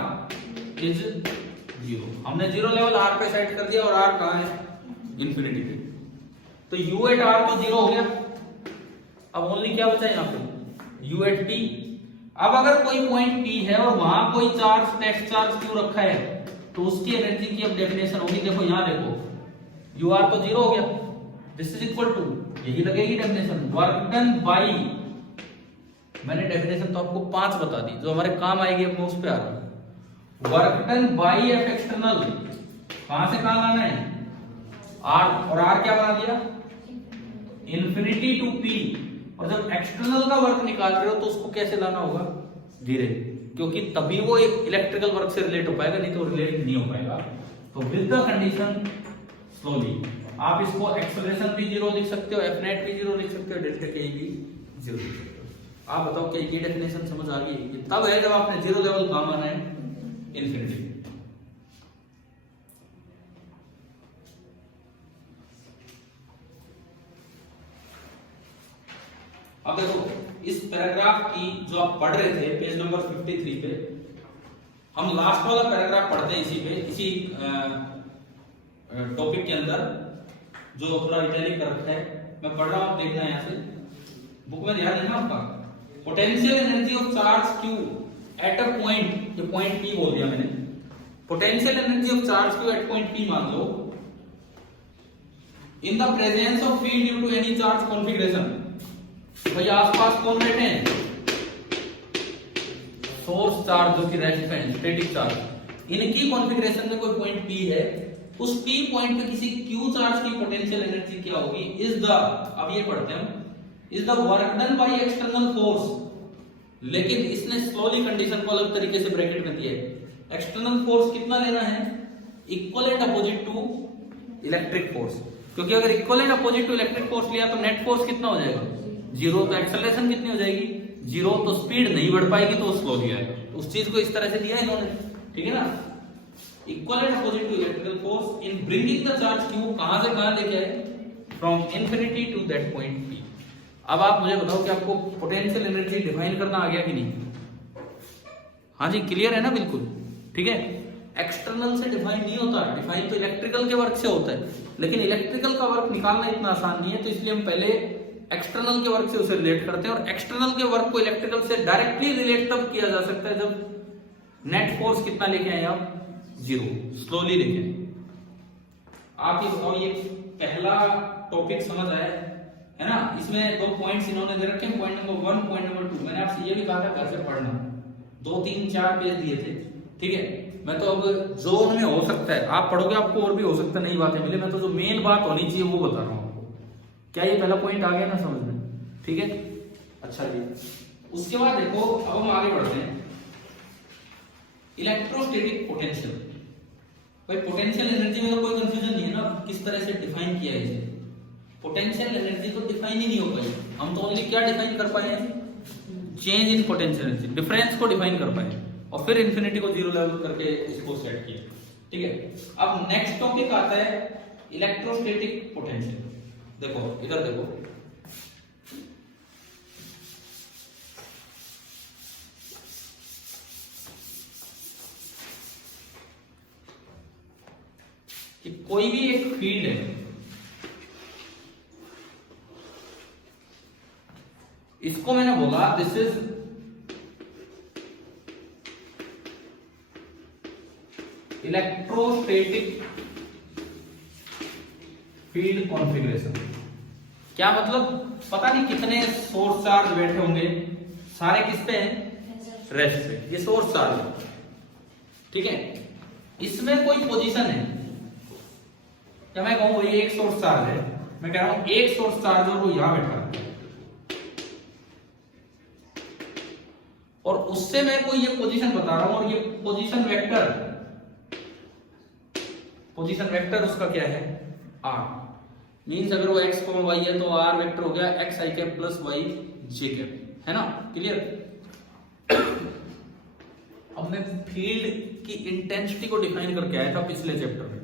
is 0। हमने जीरो लेवल R पे सेट कर दिया और R कहाँ है? इन्फिनिटी पे। तो U at R तो 0 हो गया। अब ओनली क्या बचा यहाँ पे? U at P। अब अगर कोई पॉइंट P है और वहां कोई चार्ज नेक्स्ट चार्ज Q रखा है तो उसकी एनर्जी की अब डेफिनेशन होगी। देखो यहाँ देखो UR तो 0 हो गया, दिस इज इक्वल टू, यही लगेगी डेफिनेशन, वर्क डन बाई, मैंने डेफिनेशन तो आपको 5 बता दी जो हमारे काम आएगी, अब मैं उस पे आ रहा हूं। Work done by F external, कहां से कहां लाना है? R, और R क्या बना दिया? Infinity to P। और जब एक्सटर्नल का वर्क निकाल रहे हो तो उसको कैसे लाना होगा? धीरे, क्योंकि तभी वो एक इलेक्ट्रिकल वर्क से रिलेट हो पाएगा, नहीं तो रिलेट नहीं हो पाएगा। तो विद द कंडीशन स्लोली आप इसको एक्सेलरेशन भी 0 लिख सकते हो, एफ नेट भी 0 लिख सकते हो, डेल्टा के भी 0 लिख सकते हो। आप बताओ क्या ये डेफिनेशन समझ आ गई? ये तब है जब आपने जीरो लेवल कहां माना है? इन्फिनिटी। अब देखो इस पैराग्राफ की जो आप पढ़ रहे थे पेज नंबर 53 पे, हम लास्ट वाला पैराग्राफ पढ़ते हैं इसी टॉपिक के अंदर, जो थोड़ा इटैलिक कर रखा है, मैं पढ़ रहा हूं, देखना है यहाँ से, बुक में ध्यान देना आपका। Potential energy of charge Q at a point, ये पॉइंट P बोल दिया मैंने, potential energy of charge Q at point P मान लो, in the presence of field due to any charge configuration. भाई आसपास कौन बैठे हैं? सोर्स चार्ज जो कि रेस्ट है, स्टैटिक चार्ज, इनकी कॉन्फ़िगरेशन में कोई पॉइंट P है, उस P पॉइंट पे किसी Q चार्ज की पोटेंशियल एनर्जी क्या होगी? इज द, अब ये पढ़ते हैं, is the work done by external force, लेकिन इसने स्लोली कंडीशन को अलग तरीके से ब्रैकेट में दिया है। एक्सटर्नल फोर्स कितना लेना है? Equal and opposite to electric force, क्योंकि अगर equal and opposite to electric force लिया तो नेट फोर्स कितना हो जाएगा? जीरो। तो एक्सेलरेशन कितनी हो जाएगी? जीरो। तो स्पीड नहीं बढ़ पाएगी, तो स्लोली आएगा। उस चीज को इस तरह से दिया है इन्होंने, ठीक है ना। Equal and opposite to electrical force in bringing the charge Q, कहां से कहां लेके आए? From infinity to that point P। अब आप मुझे बताओ कि आपको पोटेंशियल एनर्जी डिफाइन करना आ गया कि नहीं? हाँ जी, क्लियर है ना? बिल्कुल ठीक है। एक्सटर्नल से डिफाइन नहीं होता, डिफाइन तो इलेक्ट्रिकल के वर्क से होता है, लेकिन इलेक्ट्रिकल का वर्क निकालना इतना आसान नहीं है, तो इसलिए हम पहले एक्सटर्नल के वर्क से उसे रिलेट करते हैं। और एक्सटर्नल के वर्क को इलेक्ट्रिकल से डायरेक्टली रिलेट तब किया जा सकता है जब नेट फोर्स कितना लेके आए आप? जीरो, स्लोली लेके आए। आप ये बताओ, ये पहला टॉपिक समझ आया है ना? इसमें दो पॉइंट्स इन्होंने दे रखे हैं, पॉइंट नंबर 1, पॉइंट नंबर 2। मैंने आपसे ये भी कहा था घर से पढ़ना, 2, 3, 4 पेज दिए थे, ठीक है। मैं तो अब जो उनमें हो सकता है आप पढ़ोगे, आपको और भी हो सकता है नई बातें मिले, मैं तो जो मेन बात होनी चाहिए वो बता रहा हूँ आपको। क्या ये पहला पॉइंट आ गया ना समझ में? ठीक है, अच्छा जी। उसके बाद देखो, अब हम आगे बढ़ते हैं। Electrostatic potential. भाई पोटेंशियल एनर्जी में तो कोई कंफ्यूजन नहीं है ना, किस तरह से डिफाइन किया है इसे। पोटेंशियल एनर्जी तो डिफाइन ही नहीं हो पाई, हम तो ओनली क्या डिफाइन कर पाए हैं? Change in potential energy, difference को डिफाइन कर पाए, और फिर इंफिनिटी को जीरो लेवल करके इसको सेट किया, ठीक है। अब नेक्स्ट टॉपिक आता है इलेक्ट्रोस्टैटिक पोटेंशियल। देखो इधर देखो, कि कोई भी एक फील्ड है, इसको मैंने बोला this is electrostatic field configuration. क्या मतलब? पता नहीं कितने सोर्स चार्ज बैठे होंगे, सारे किस पे हैं? रेस्ट पे। ये सोर्स चार्ज है, ठीक है। इसमें कोई पोजीशन है क्या? मैं कहूं ये एक सोर्स चार्ज है, मैं कह रहा हूं एक सोर्स चार्ज और वो यहां बैठा है, और उससे मैं कोई ये पोजीशन बता रहा हूं, और ये पोजीशन वेक्टर उसका क्या है? r। मीन्स अगर वो x, y है तो r वेक्टर हो गया x i cap plus y j cap, है ना? क्लियर। अब मैं फील्ड की इंटेंसिटी को डिफाइन करके आया था पिछले चैप्टर में।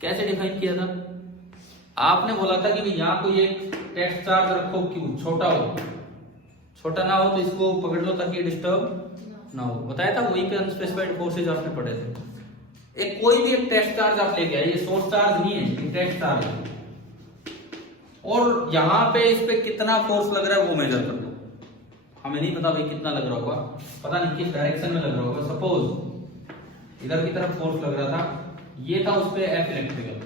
कैसे डिफाइन किया था? आपने बोला था कि भाई यहां कोई एक टेस्ट चार्ज रखो, क्यों? छोटा हो, छोटा ना हो तो इसको पकड़ लो ताकि डिस्टर्ब ना हो, बताया था। वही पे अनस्पेसिफाइड फोर्सेज आपने पढ़े थे। एक कोई भी एक टेस्ट चार्ज आप लेके आइए, सोर्स चार्ज नहीं है, एक टेस्ट चार्ज है, और यहां पे इस पे कितना फोर्स लग रहा है वो मेजर कर लो। हमें नहीं पता भाई कितना लग रहा होगा, पता नहीं किस डायरेक्शन में लग रहा होगा। सपोज इधर की तरफ फोर्स लग रहा था, ये था उस पे F इलेक्ट्रिकल।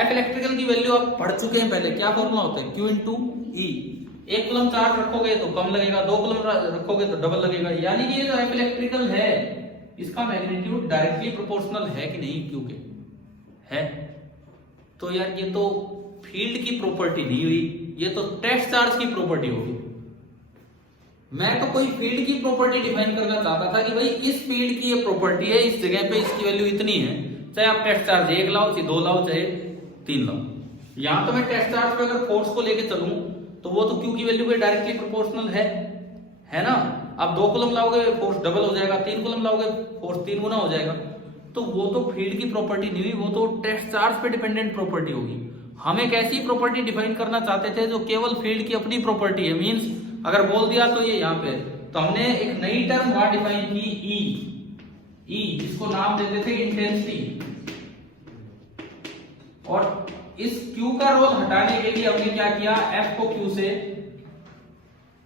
F इलेक्ट्रिकल की वैल्यू आप पढ़ चुके हैं पहले, क्या फॉर्मूला होता है? Q into E। 1 coulomb charge रखोगे तो कम लगेगा, 2 कूलम रखोगे तो डबल लगेगा। यानी कि ये जो F इलेक्ट्रिकल है, इसका मैग्नीट्यूड डायरेक्टली प्रोपोर्शनल है कि नहीं? Q के है। तो यार ये तो फील्ड की प्रॉपर्टी नहीं हुई, ये तो टेस्ट चार्ज की प्रॉपर्टी होगी। मैं तो कोई फील्ड की प्रॉपर्टी डिफाइन करना चाहता था कि भाई इस फील्ड की ये प्रॉपर्टी है, इस जगह पे इसकी वैल्यू इतनी है, चाहे आप टेस्ट चार्ज 1 लाओ, चाहे 2 लाओ, चाहे 3 लाओ। यहां तो मैं टेस्ट चार्ज पे अगर फोर्स को लेके चलूं तो वो तो Q की वैल्यू के डायरेक्टली प्रोपोर्शनल है ना। आप 2 कूलम लाओगे फोर्स डबल हो जाएगा, 3 कूलम लाओगे फोर्स 3 गुना हो जाएगा। तो वो तो फील्ड की प्रॉपर्टी नहीं हुई, वो तो टेस्ट चार्ज पे डिपेंडेंट प्रॉपर्टी होगी। हम एक ऐसी प्रॉपर्टी डिफाइन करना चाहते थे जो केवल फील्ड की अपनी प्रॉपर्टी है। मींस अगर बोल दिया तो ये यहाँ पे तो हमने एक नई टर्म वहां डिफाइन की ई, जिसको नाम देते थे इंटेंसिटी, और इस Q का रोल हटाने के लिए हमने क्या किया, F को Q से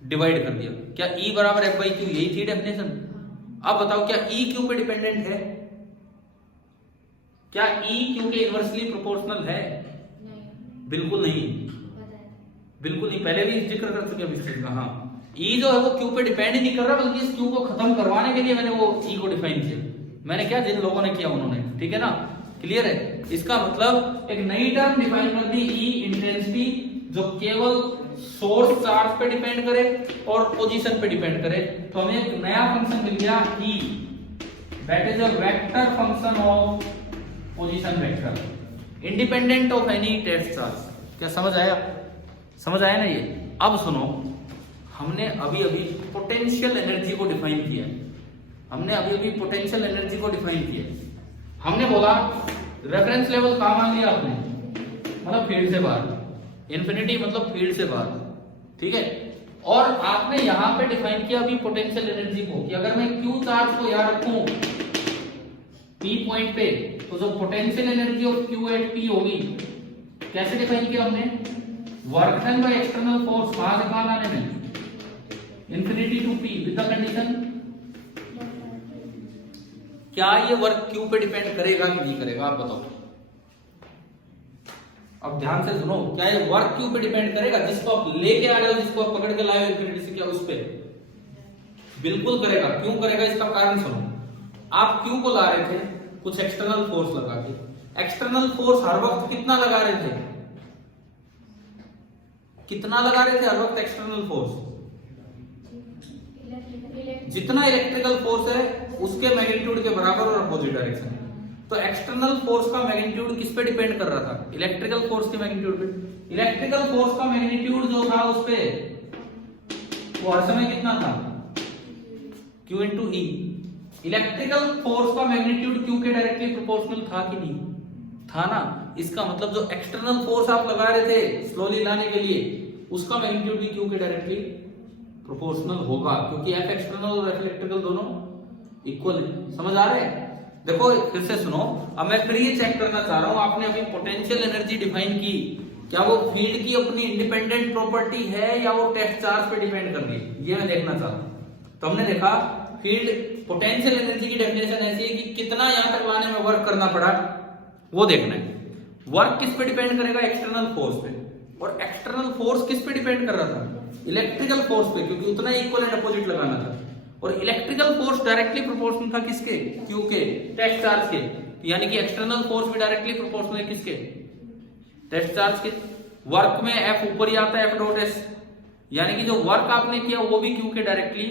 डिवाइड कर दिया। क्या E बराबर F बाई Q, यही थी डेफिनेशन। अब बताओ क्या E Q पे डिपेंडेंट है? क्या E Q के इनवर्सली प्रोपोर्शनल है? बिल्कुल नहीं, बिल्कुल नहीं। पहले भी जिक्र कर चुके हैं इस चीज का। हाँ, E जो है वो Q पे डिपेंड ही नहीं कर रहा, बल्कि इस Q को खत्म करवाने के लिए मैंने वो E को डिफाइन किया। मैंने क्या, जिन लोगों ने किया उन्होंने, ठीक है ना, क्लियर है। इसका मतलब एक नई टर्म डिफाइन कर दी, E इंटेंसिटी, जो केवल सोर्स चार्ज पे डिपेंड करे और पोजीशन पे डिपेंड करे। तो हमें एक नया फंक्शन मिल गया E, that is a vector function of position vector, independent of any test charge. क्या समझ आया? समझ आया ना ये? अब सुनो, हमने अभी अभी पोटेंशियल एनर्जी को डिफाइन किया है। हमने अभी अभी पोटेंशियल एनर्जी को डिफाइन किया है। हमने बोला रेफरेंस लेवल कहां मान लिया आपने, मतलब फील्ड से बाहर, इंफिनिटी मतलब फील्ड से बाहर, ठीक है। और आपने यहां पे डिफाइन किया अभी पोटेंशियल एनर्जी को, कि अगर मैं Q चार्ज को यहां रखूं P पॉइंट पे, तो जो potential energy of Q at P होगी, कैसे डिफाइन किया हमने, work done by external force, कहां से कहां लाने में, infinity to P, with the condition. क्या ये वर्क Q पे डिपेंड करेगा कि नहीं करेगा, आप बताओ। अब ध्यान से सुनो, क्या ये वर्क Q पे डिपेंड करेगा, जिसको आप लेके आ रहे हो, जिसको आप पकड़ के लाए हो इंफिनिटी से, क्या उस पे? बिल्कुल करेगा। क्यों करेगा, इसका कारण सुनो। आप Q को ला रहे थे कुछ एक्सटर्नल फोर्स लगा के, एक्सटर्नल फोर्स हर वक्त कितना लगा रहे थे, कितना लगा रहे थे हर वक्त एक्सटर्नल फोर्स? जितना इलेक्ट्रिकल फोर्स है उसके मैग्नीट्यूड के बराबर और अपोजिट डायरेक्शन। तो एक्सटर्नल फोर्स का मैग्नीट्यूड किस पे डिपेंड कर रहा था, इलेक्ट्रिकल फोर्स के मैग्नीट्यूड पे। इलेक्ट्रिकल फोर्स का मैग्नीट्यूड जो था उस पे, वो हर समय कितना था, Q into E। Electrical force का मैग्नीट्यूड Q के डायरेक्टली प्रोपोर्शनल था कि नहीं था ना। इसका मतलब जो एक्सटर्नल फोर्स आप लगा रहे थे स्लोली लाने के लिए, उसका मैग्नीट्यूड भी Q के डायरेक्टली प्रोपोर्शनल होगा, क्योंकि F एक्सटर्नल और F इलेक्ट्रिकल दोनों इक्वल है। समझ आ रहे हैं? देखो फिर से सुनो, अब मैं फिर ये चेक करना चाह रहा हूं, आपने अभी पोटेंशियल एनर्जी डिफाइन की, क्या वो फील्ड की अपनी इंडिपेंडेंट प्रॉपर्टी है या वो टेस्ट चार्ज पे डिपेंड कर रही है, ये मैं देखना चाह रहा हूं। तो हमने देखा फील्ड पोटेंशियल एनर्जी की डेफिनेशन ऐसी है कि कितना यहां तक लाने में वर्क करना पड़ा, वो देखना है। वर्क किस पे डिपेंड करेगा, एक्सटर्नल फोर्स पे। और एक्सटर्नल फोर्स किस पे डिपेंड कर रहा था, इलेक्ट्रिकल फोर्स पे, क्योंकि उतना इक्वल एंड अपोजिट लगाना था। और इलेक्ट्रिकल फोर्स डायरेक्टली प्रोपोर्शनल था किसके, Q के, टेस्ट चार्ज के। यानी कि एक्सटर्नल फोर्स भी डायरेक्टली प्रोपोर्शनल है किसके, टेस्ट चार्ज के। वर्क में F ऊपर ही आता है, F डॉट S, यानी कि जो वर्क आपने किया वो भी Q के डायरेक्टली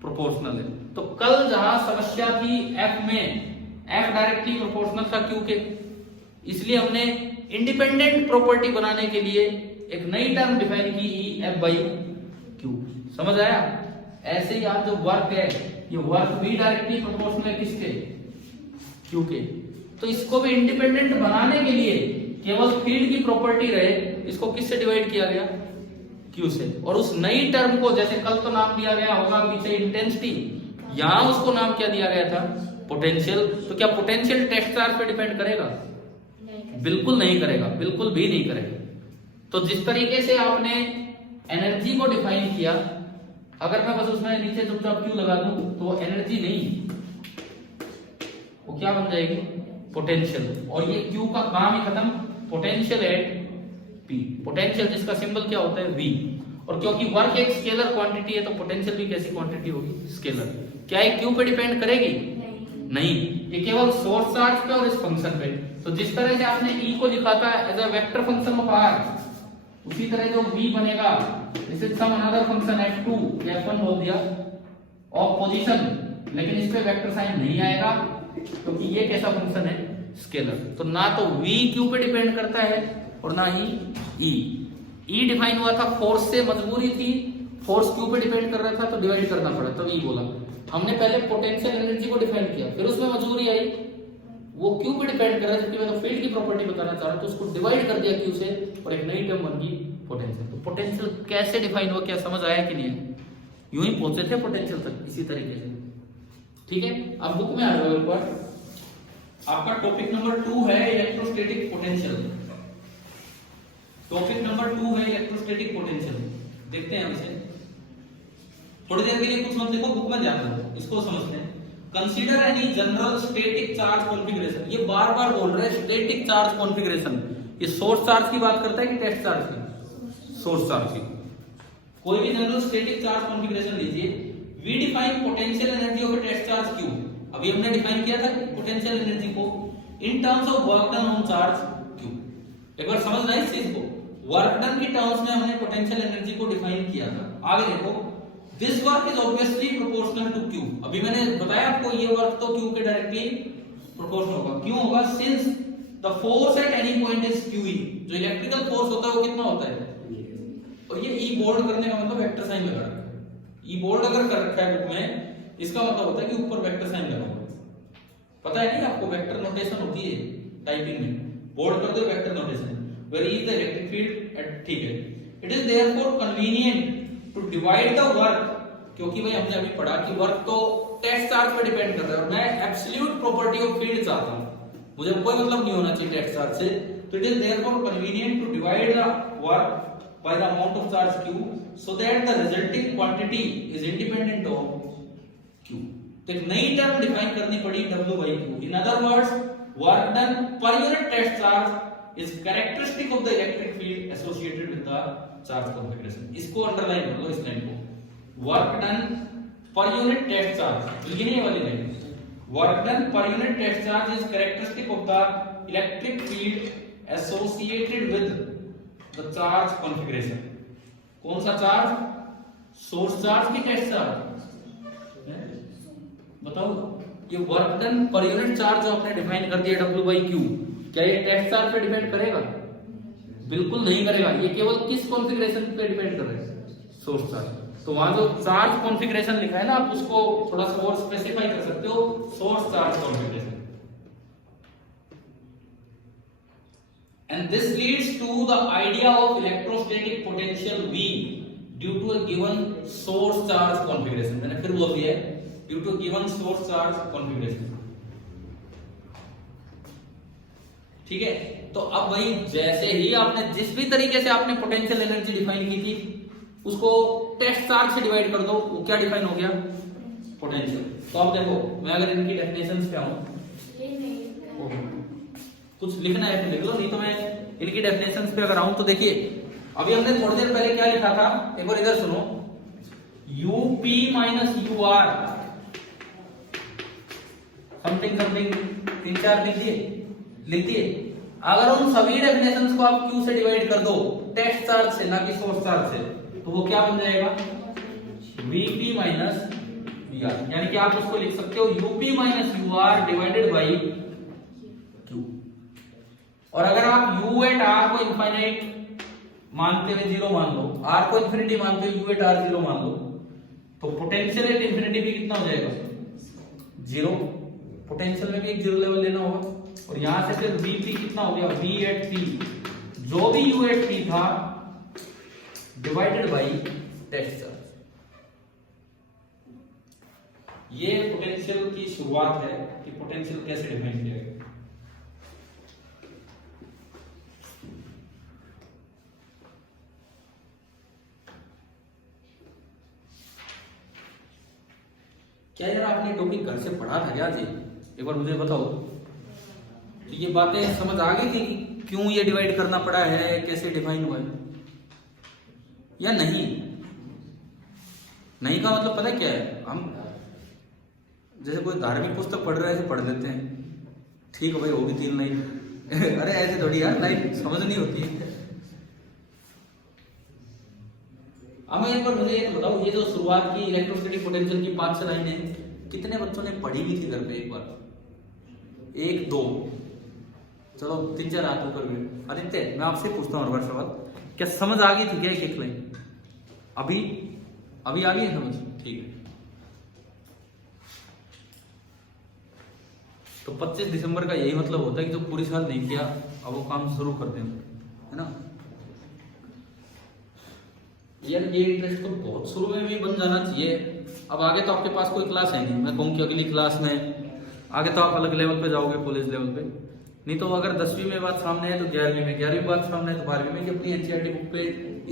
प्रोपोर्शनल है। तो कल जहां समस्या थी F में, F डायरेक्टली प्रोपोर्शनल था Q के, इसलिए हमने इंडिपेंडेंट प्रॉपर्टी बनाने के लिए एक नई टर्म डिफाइन की, E F बाई Q। समझ आया? ऐसे ही आप जो वर्क है, ये वर्क भी डायरेक्टली प्रोपोर्शनल है किसके, Q के। तो इसको भी इंडिपेंडेंट बनाने के लिए केवल फील्ड की प्रॉपर्टी रहे, इसको किससे डिवाइड किया गया, Q से। और उस नई टर्म को, जैसे कल तो नाम दिया गया होगा पीछे इंटेंसिटी, यहां उसको नाम क्या दिया गया था, पोटेंशियल। तो क्या पोटेंशियल टेस्ट चार्ज पे डिपेंड करेगा, बिल्कुल नहीं करेगा, बिल्कुल भी नहीं करेगा। तो जिस तरीके से आपने एनर्जी को डिफाइन किया, अगर मैं बस उसमें नीचे चुपचाप Q लगा दूं तो वो एनर्जी नहीं, वो क्या बन जाएगी, पोटेंशियल। और ये Q का काम ही खत्म, पोटेंशियल एट P। पोटेंशियल जिसका सिंबल क्या होता है, V। और क्योंकि वर्क एक स्केलर क्वांटिटी है, तो पोटेंशियल भी कैसी क्वांटिटी होगी, स्केलर। क्या ये Q पे डिपेंड करेगी, नहीं, ये केवल सोर्स चार्ज पे और इस फंक्शन पे। तो जिस तरह से आपने E को लिखा था as a vector function of R, उसी तरह जो V बनेगा, this is some another function F2 या F1 बोल दिया, ऑफ पोजीशन, लेकिन इस पे वेक्टर साइन नहीं आएगा क्योंकि ये कैसा फंक्शन है, स्केलर। तो ना तो V Q पे डिपेंड करता है और ना ही E डिफाइन हुआ था फोर्स से, मजबूरी थी, फोर्स Q पे डिपेंड कर रहा था तो डिवाइड करना पड़ा, तो E बोला। हमने पहले पोटेंशियल एनर्जी को डिफाइन किया, फिर उसमें मजबूरी आई, वो Q पे डिपेंड कर रहा है, जबकि मैं तो फील्ड की प्रॉपर्टी बताना चाह रहा हूं, तो उसको डिवाइड कर दिया Q से और एक नई टर्म बन गई पोटेंशियल। तो पोटेंशियल कैसे डिफाइन हुआ, क्या समझ आया कि नहीं? यूं ही पहुंचे थे पोटेंशियल तक इसी तरीके से। ठीक है, अब बुक में आ जाओ एक बार। आपका टॉपिक नंबर 2 है इलेक्ट्रोस्टैटिक पोटेंशियल। टॉपिक नंबर 2 है इलेक्ट्रोस्टैटिक पोटेंशियल। देखते हैं इसे थोड़ी देर के लिए, कुछ मत देखो, बुक में ध्यान दो, इसको समझते हैं। Consider any general static charge configuration. ये बार बार बोल रहे हैं स्टैटिक चार्ज कॉन्फ़िगरेशन। ये सोर्स चार्ज की बात करता है कि टेस्ट चार्ज की? सोर्स चार्ज की। कोई भी जनरल स्टैटिक चार्ज कॉन्फ़िगरेशन लीजिए। We define potential energy of a test charge Q. अभी हमने डिफाइन किया था पोटेंशियल एनर्जी को in terms of work done on charge Q. एक बार समझना है इस चीज को, वर्क डन की टर्म्स में हमने पोटेंशियल एनर्जी को डिफाइन किया था। आगे देखो, this work is obviously proportional to Q. अभी मैंने बताया आपको ये वर्क तो क्यू के डायरेक्टली प्रोपोर्शनल होगा। क्यों होगा? Since the force at any point is Q E. जो इलेक्ट्रिकल फोर्स होता है वो कितना होता है? और ये ई बोल्ड करने का मतलब वेक्टर साइन लगा रखा है। ई बोल्ड अगर कर रखा है बुक में, इसका मतलब होता है कि ऊपर वेक्टर साइन लगा हुआ है। पता है नहीं आपको? वेक्टर नोटेशन होती है टाइपिंग में, बोल्ड कर दो vector notation. Where is the electric field at, ठीक है। It is therefore convenient to divide the work, क्योंकि भाई हमने अभी पढ़ा कि वर्क तो टेस्ट चार्ज पे डिपेंड कर रहा है और मैं एब्सोल्यूट प्रॉपर्टी ऑफ फील्ड चाहता हूं, मुझे कोई मतलब नहीं होना चाहिए टेस्ट चार्ज से। तो it is therefore convenient to divide the work by the amount of charge q so that the resulting quantity is independent of q। तो एक नई टर्म डिफाइन करनी पड़ी w by q। in other words, work done per unit test charge is characteristic of the electric field associated with the charge configuration। इसको underline कर लो इस line को, work done per unit test charge, ये नहीं वाली line. work done per unit test charge is characteristic of the electric field associated with the charge configuration। कौन सा charge? Source charge की टेस्ट चार्ज? बताओ, ये वर्क डन पर unit charge जो आपने डिफाइन कर दिया W by Q, क्या ये टेस्ट चार्ज पे डिपेंड करेगा? बिल्कुल नहीं करेगा। ये केवल किस कॉन्फ़िगरेशन पे डिपेंड कर रहा है? Source charge. तो वहां जो चार्ज कॉन्फ़िगरेशन लिखा है ना, आप उसको थोड़ा सा और स्पेसिफाई कर सकते हो, source charge configuration. And this leads to the idea of electrostatic potential V due to a given source charge configuration। मैंने फिर बोल दिया है, due to a given source charge configuration। ठीक है, तो अब भाई जैसे ही आपने जिस भी तरीके से आपने पोटेंशियल एनर्जी डिफाइन की थी, उसको टेस्ट चार्ज से डिवाइड कर दो, वो क्या डिफाइन हो गया? पोटेंशियल। तो अब देखो, मैं अगर इनकी डेफिनेशंस पे आऊं, कुछ लिखना है तो लिख लो, नहीं तो मैं इनकी डेफिनेशंस पे अगर आऊं तो देखिए, अभी हमने थोड़ी देर पहले क्या लिखा था, एक बार इधर सुनो, UP minus UR something something 3-4 लिख दिए। अगर उन सभी डेफिनेशंस को आप Q से डिवाइड कर दो, टेस्ट चार्ज से, ना कि सोर्स चार्ज से, तो वो क्या बन जाएगा? VP minus VR। यानी कि आप उसको लिख सकते हो UP minus UR divided by Q। और अगर आप U एट R को इनफाइनाइट मानते हुए 0 मान लो, R को इन्फिनिटी मानते हुए U एट R 0 मान लो, तो पोटेंशियल एट इन्फिनिटी भी कितना हो जाएगा? 0। पोटेंशियल में भी एक 0 लेवल लेना होगा। और यहां से फिर Vp कितना हो गया? V एट P, जो भी U एट P था डिवाइडेड बाई टेस्ट चार्ज। ये पोटेंशियल की शुरुआत है कि पोटेंशियल कैसे डिफाइन किया गया। क्या यार आपने टॉपिक घर से पढ़ा था क्या जी? एक बार मुझे बताओ। तो ये बातें समझ आ गई थी कि क्यों ये डिवाइड करना पड़ा है, कैसे डिफाइन हुआ है, या नहीं? नहीं का मतलब पता क्या है? हम जैसे कोई धार्मिक पुस्तक पढ़ रहे हैं, ऐसे पढ़ लेते हैं, ठीक है भाई होगी 3 लाइन अरे ऐसे थोड़ी यार, लाइन समझनी होती है। अब एक बार मुझे ये बताओ, ये जो शुरुआत की इलेक्ट्रोस्टैटिक पोटेंशियल की 5-6 लाइनें कितने बच्चों ने पढ़ी भी थी घर पे? एक बार 1-2, चलो 3-4 हाथ ऊपर भी। आदित्य, मैं आपसे पूछता हूँ सवाल, क्या समझ आ गई थी क्या एक लाइन? अभी आ गई समझ? ठीक है। तो 25 दिसंबर का यही मतलब होता है कि जो पूरी साल नहीं किया, अब वो काम शुरू कर दें, है ना? यार ये इंटरेस्ट तो बहुत शुरू में भी बन जाना चाहिए। अब आगे तो आपके पास कोई क्लास है नहीं, मैं कहूँ कि अगली क्लास में आगे तो आप अलग लेवल पे जाओगे, कॉलेज लेवल पे। नहीं तो अगर 10वीं में बात सामने है तो 11वीं में, 11वीं बात सामने है तो 12वीं में, ये अपनी एनसीईआरटी बुक पे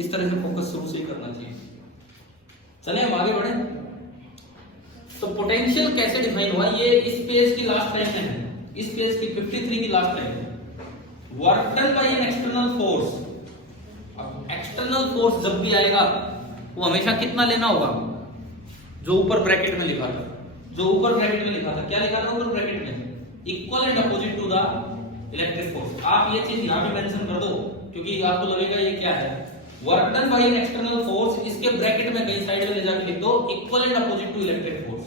इस तरह से फोकस शुरू से ही करना चाहिए। चले हम आगे बढ़े। तो पोटेंशियल कैसे डिफाइन हुआ, ये इस पेज की लास्ट लाइन में है, इस पेज की 53 की लास्ट लाइन है। Work done by an external force. अब एक्सटर्नल फोर्स जब भी आएगा वो हमेशा कितना लेना होगा, जो ऊपर ब्रैकेट में लिखा था, जो ऊपर ब्रैकेट में लिखा था, क्या लिखा था ऊपर ब्रैकेट में, equal and opposite to the electric force. आप ये चीज यहां पे मेंशन कर दो क्योंकि आपको लगेगा ये क्या है, work done by an external force, इसके ब्रैकेट में कहीं साइड में ले जाके लिख दो equal and opposite to electric force.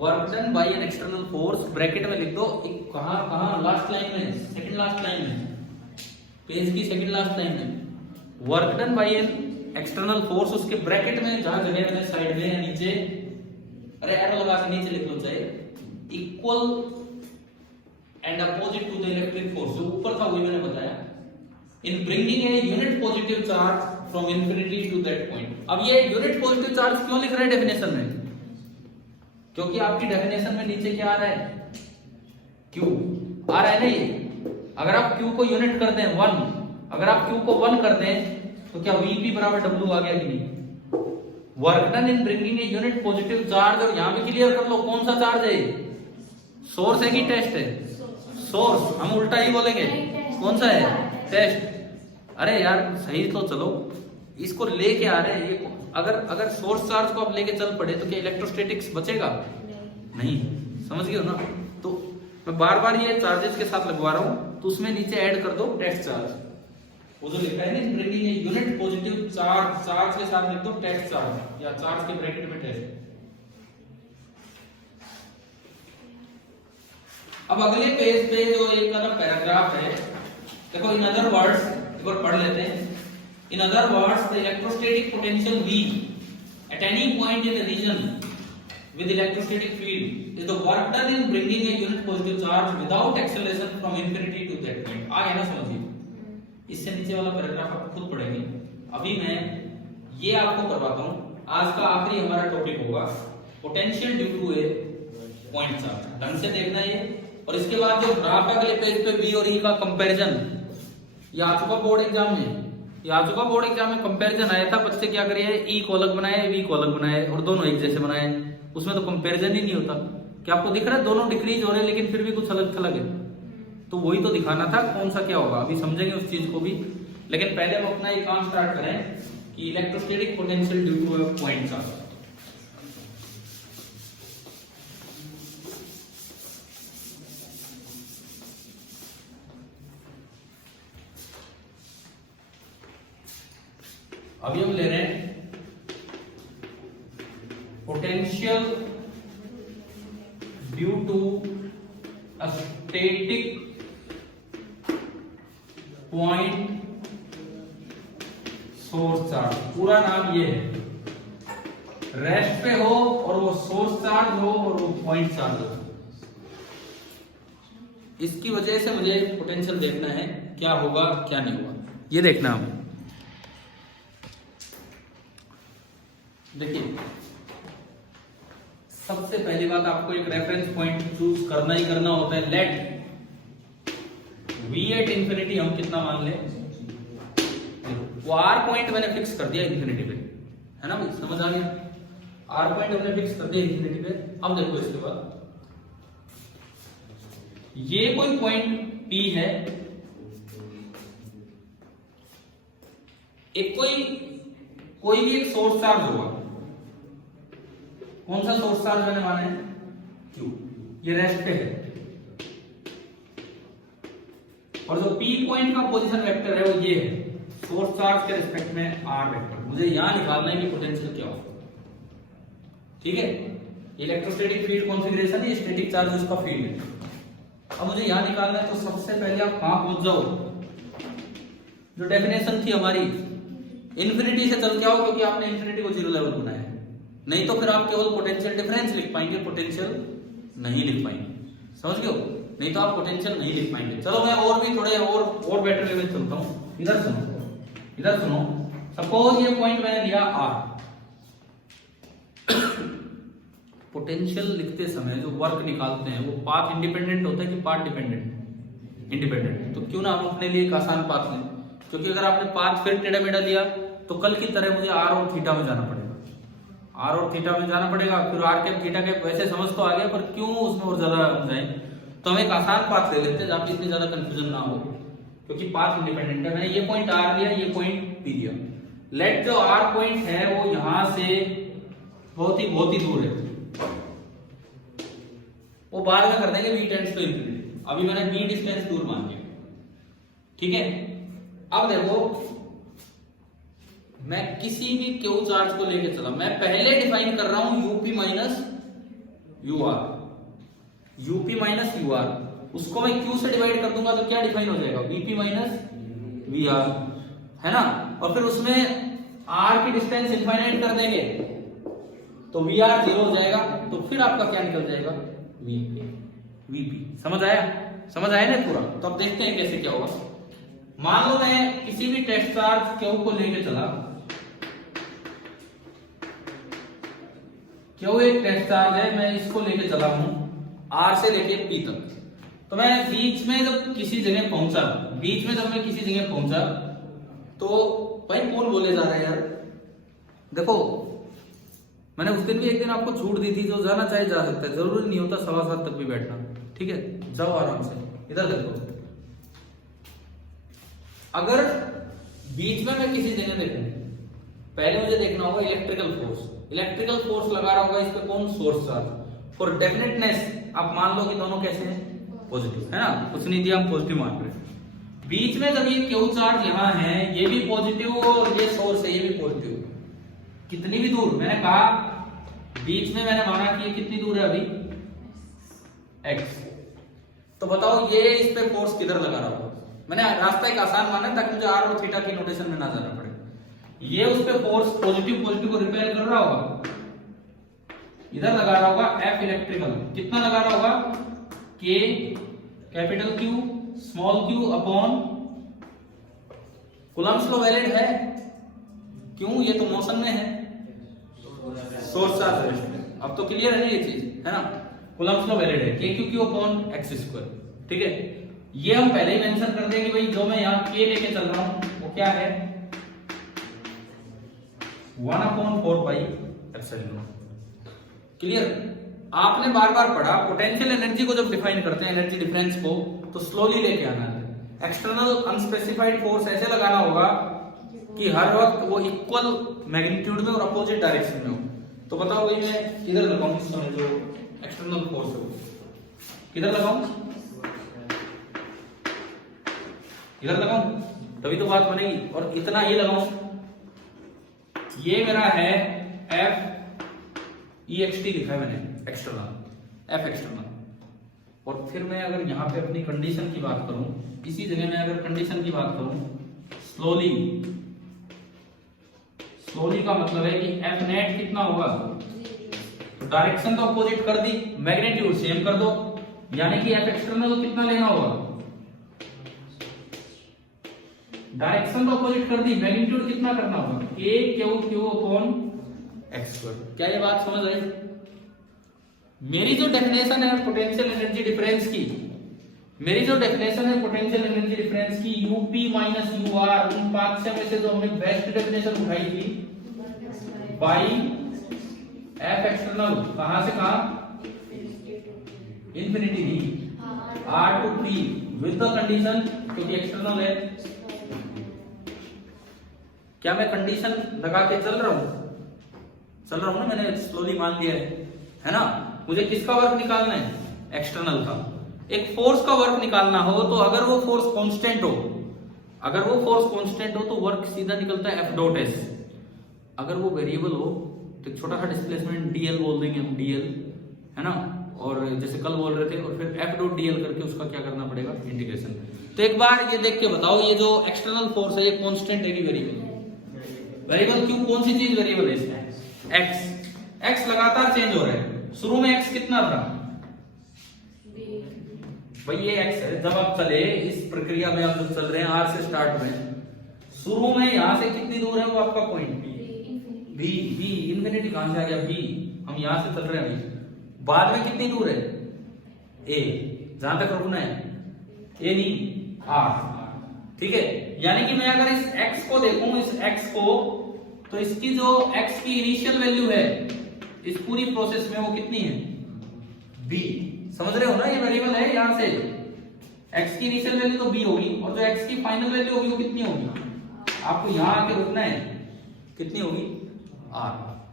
Work done by an external force bracket में लिख दो, कहां लास्ट लाइन में, सेकंड लास्ट लाइन में, पेज की सेकंड लास्ट लाइन में। Work done by an external force, उसके ब्रैकेट में जहां जगह मैंने साइड में या नीचे, अरे एरो लगा के नीचे लिख लो चाहे, equal and opposite to the electric force, जो ऊपर था वही मैंने बताया, in bringing a unit positive charge from infinity to that point. अब ये यूनिट पॉजिटिव चार्ज क्यों लिख रहे हैं डेफिनेशन में, क्योंकि आपकी डेफिनेशन में नीचे क्या आ रहा है, Q आ रहा है ना ये। अगर आप Q को यूनिट कर दें 1, अगर आप Q को 1 कर दें तो क्या Vp बराबर W आ गया कि नहीं। Work done in bringing a unit positive charge, और यहां भी क्लियर कर लो कौन सा चार्ज है, सोर्स है कि टेस्ट है, सोर्स, हम उल्टा ही बोलेंगे, कौन सा है, टेस्ट। अरे यार सही तो चलो, इसको लेके आ रहे हैं ये, अगर सोर्स चार्ज को आप लेके चल पड़े तो क्या इलेक्ट्रोस्टैटिक्स बचेगा, नहीं, समझ गए हो ना। तो मैं बार बार ये चार्जेस के साथ लगवा रहा हूं, तो उसमें नीचे ऐड कर दो टेस्ट चार्ज, वो जो लिखा है ना bringing a unit positive charge, charge के साथ लिख दो टेस्ट चार्ज, या चार्ज के ब्रैकेट में टेस्ट। अब अगले पेज पे जो एक पैराग्राफ है, देखो, इन अदर वर्ड्स एक बार पढ़ लेते हैं। In other words, the electrostatic potential V at any point in a region with electrostatic field is the work done in bringing a unit positive charge without acceleration from infinity to that point. आ गया ना समझिए। इससे नीचे वाला paragraph आप खुद पढ़ेंगे। अभी मैं ये आपको करवाता हूँ। आज का आखिरी हमारा टॉपिक होगा potential due to a point charge. ढंग से देखना ये, और इसके बाद जो ग्राफ है अगले पेज पे V और E का कंपैरिजन, ये आ चुका बोर्ड एग्जाम में, ये आ चुका बोर्ड एग्जाम में, कंपैरिजन आया था, बच्चे क्या करिए, E को अलग बनाए, V को अलग बनाए, और दोनों एक जैसे बनाए, उसमें तो कंपैरिजन ही नहीं होता। क्या आपको दिख रहा है दोनों डिक्रीज हो रहे हैं लेकिन फिर भी कुछ अलग अलग है, तो वही तो दिखाना था कौन सा क्या होगा, अभी समझेंगे उस चीज को भी। लेकिन पहले हम अपना ये काम स्टार्ट करें कि electrostatic potential due to a point charge. अभी हम ले रहे हैं potential due to a static point source charge. पूरा नाम ये है, रेस्ट पे हो और वो सोर्स चार्ज हो और वो पॉइंट चार्ज हो। इसकी वजह से मुझे पोटेंशियल देखना है क्या होगा क्या नहीं होगा, ये देखना हम। देखिए, सबसे पहली बात आपको एक रेफरेंस पॉइंट चूज करना ही करना होता है। लेट V एट इंफिनिटी हम कितना मान ले, वो R पॉइंट मैंने फिक्स कर दिया इंफिनिटी पे, है ना भाई, समझ आ गया। R पॉइंट हमने फिक्स कर दिया इंफिनिटी पे। अब देखो इसके बाद ये कोई पॉइंट P है, एक कोई भी एक सोर्स चार्ज होगा। कौन सा सोर्स चार्ज मैंने माना है, Q, ये रेस्ट पे है, और जो P पॉइंट का पोजीशन वेक्टर है वो ये है, सोर्स चार्ज के रिस्पेक्ट में R वेक्टर। मुझे यहां निकालना है कि पोटेंशियल क्या होगा, ठीक है। इलेक्ट्रोस्टैटिक फील्ड कॉन्फ़िगरेशन है, स्टैटिक चार्ज उसका फील्ड है। अब मुझे यहां निकालना है, तो सबसे पहले आप कहां पहुंच जाओ, जो डेफिनेशन थी हमारी, इंफिनिटी से चल के आओ, क्योंकि आपने इंफिनिटी को जीरो लेवल बनाया है। नहीं तो फिर आप केवल पोटेंशियल डिफरेंस लिख पाएंगे, पोटेंशियल नहीं लिख पाएंगे, समझ गए हो। नहीं तो आप पोटेंशियल नहीं लिख पाएंगे। चलो मैं और भी थोड़े और बेटर वे में चलता हूं, इधर सुनो। इधर सुनो, सपोज ये पॉइंट मैंने लिया आर। पोटेंशियल लिखते समय जो वर्क निकालते हैं वो पाथ इंडिपेंडेंट होता है कि पाथ डिपेंडेंट? इंडिपेंडेंट। तो क्यों ना हम अपने लिए एक आसान पाथ लें, क्योंकि अगर आपने पाथ फिर टेढ़ा मेढ़ा लिया तो कल की तरह मुझे आर और थीटा में जाना पड़ेगा, आर और थीटा में जाना पड़ेगा, फिर आर कैप थीटा कैप। वैसे समझ तो आ गया, पर क्यों उसमें और ज्यादा हम जाए, तो हम एक आसान पाथ ले लेते हैं जहाँ पे इतनी ज्यादा कंफ्यूजन ना हो, क्योंकि पाथ इंडिपेंडेंट है। मैंने ये पॉइंट आर लिया, ये पॉइंट पी लिया। लेट जो आर पॉइंट है वो यहां से बहुत ही दूर है, वो बाद में कर देंगे v टेंड्स टू इंफिनिटी। अभी मैंने v डिस्टेंस दूर मान लिया, ठीक है। अब देखो, मैं किसी भी क्यू चार्ज को लेके चला, मैं पहले डिफाइन कर रहा हूं UP minus UR, UP minus UR. उसको मैं क्यू से डिवाइड कर दूंगा तो क्या डिफाइन हो जाएगा, वीपी माइनस वीआर, है ना। और फिर उसमें आर की डिस्टेंस इनफाइनाइट कर देंगे तो वी आर 0 हो जाएगा, तो फिर आपका क्या निकल जाएगा, वीपी। समझ आया? समझ आया ना पूरा? तो अब देखते हैं कैसे क्या होगा। मान लो मैं किसी भी टेस्ट चार्ज क्यू को लेके चला, क्यू एक टेस्ट चार्ज है, मैं इसको लेके चला हूं आर से लेके पी तक। तो मैं बीच में जब किसी जगह पहुंचा, किसी जगह पहुंचा तो भाई कौन बोले जा रहा है यार, देखो मैंने उस दिन भी एक दिन आपको छूट दी थी, जो जाना चाहे जा सकता है, जरूरी नहीं होता 7:15 तक भी बैठना, ठीक है। जाओ आराम से। इधर देखो, अगर बीच में मैं किसी जगह देखूं, पहले मुझे देखना होगा इलेक्ट्रिकल फोर्स लगा रहा होगा इस पे कौन, सोर्स चार्ज। फॉर डेफिनेटनेस आप मान लो कि दोनों कैसे हैं, पॉजिटिव, है ना, कुछ नहीं दिया, हम पॉजिटिव मान रहे हैं। बीच में जब ये क्यू चार्ज यहां है, ये भी पॉजिटिव और ये सोर्स है, ये भी पॉजिटिव, कितनी भी दूर, मैंने कहा बीच में मैंने माना कि ये कितनी दूर है अभी, x। तो बताओ ये इस पे फोर्स किधर लगा रहा होगा, मैंने रास्ता एक आसान माना ताकि मुझे आर और थीटा की नोटेशन में ना जाना पड़े। ये उस पे फोर्स पॉजिटिव को रिपेल कर रहा होगा, इधर लगा रहा होगा F इलेक्ट्रिकल, कितना लगा रहा होगा, K capital Q small q upon Coulomb's law valid है, क्यों, ये तो मोशन में है, सोर्स चार्ज रेजिस्टेंस। अब तो क्लियर है ये चीज, है ना। कूलम्ब्स लॉ वैलिड है, k अपॉन x², ठीक है। ये हम पहले ही मेंशन कर देंगे भाई, जो मैं यहाँ k लेके चल रहा हूं वो क्या है, 1/4 पाई एप्सिलॉन। क्लियर? आपने बार बार पढ़ा, पोटेंशियल एनर्जी को जब डिफाइन करते हैं, एनर्जी डिफरेंस को, तो स्लोली लेके आना है। एक्सटर्नल अनस्पेसिफाइड फोर्स ऐसे लगाना होगा कि हर वक्त वो इक्वल मैग्नीट्यूड में और अपोजिट डायरेक्शन में हो। तो बताओ भाई मैं किधर लगाऊं इस समय जो एक्सटर्नल फोर्स है, किधर लगाऊं, इधर लगाऊं, तभी तो बात बनेगी। और इतना ही लगाऊं, ये मेरा है F EXT लिखा है मैंने, एक्सटर्नल, F एक्सटर्नल। और फिर मैं अगर यहाँ पे अपनी कंडीशन की बात करूं, इसी जगह में अगर कंडीशन की बात करूं, स्लोली का मतलब है कि F नेट कितना होगा, तो डायरेक्शन तो अपोजिट कर दी, मैग्नीट्यूड सेम कर दो, यानी कि F एक्सटर्नल को कितना लेना होगा, डायरेक्शन तो अपोजिट कर दी, मैग्नीट्यूड कितना करना होगा, Q अपॉन x²। क्या ये बात समझ आई? मेरी जो डेफिनेशन है पोटेंशियल एनर्जी डिफरेंस की, यूपी माइनस यूआर, उन 5 में से जो हमने बेस्ट डेफिनेशन उठाई थी, बाई एफ एक्सटर्नल, कहां से कहां, इंफिनिटी दी, R to P, with the condition, क्योंकि एक्सटर्नल है। क्या मैं कंडीशन लगा के चल रहा हूं ना, मैंने स्लोली मान लिया है ना। मुझे किसका वर्क निकालना है, एक्सटर्नल का। एक फोर्स का वर्क निकालना हो तो अगर वो फोर्स कांस्टेंट हो, तो वर्क सीधा निकलता है F डॉट S। अगर वो वेरिएबल हो तो छोटा सा डिस्प्लेसमेंट dl बोल देंगे हम, dl, है ना। और जैसे कल बोल रहे थे, और फिर F डॉट dl करके उसका क्या करना पड़ेगा, इंटीग्रेशन। तो एक बार ये देख के बताओ, ये जो एक्सटर्नल फोर्स है ये कांस्टेंट है कि वेरिएबल? वेरिएबल क्यों, कौन सी चीज वेरिएबल है इसमें, x लगातार चेंज हो रहा है। शुरू में x कितना था भाई, ये x है। जब आप चले इस प्रक्रिया में, आप जब चल रहे हैं R से स्टार्ट में, शुरू में यहाँ से कितनी दूर है वो आपका पॉइंट बी। बी इन्फिनिटी कहां से आ गया, बी हम यहां से चल रहे हैं अभी। बाद में कितनी दूर है, ए, जहां तक रुकना है, ए नहीं आर, ठीक है। यानी कि मैं अगर इस x को देखूं, इस x को, तो इसकी जो x की इनिशियल वैल्यू है इस पूरी प्रोसेस में वो कितनी है, b। समझ रहे हो ना, ये वेरिएबल है, यहां से x की इनिशियल वैल्यू तो b होगी और जो x की फाइनल वैल्यू होगी वो कितनी होगी, आपको यहां आके रुकना है, कितनी होगी, r।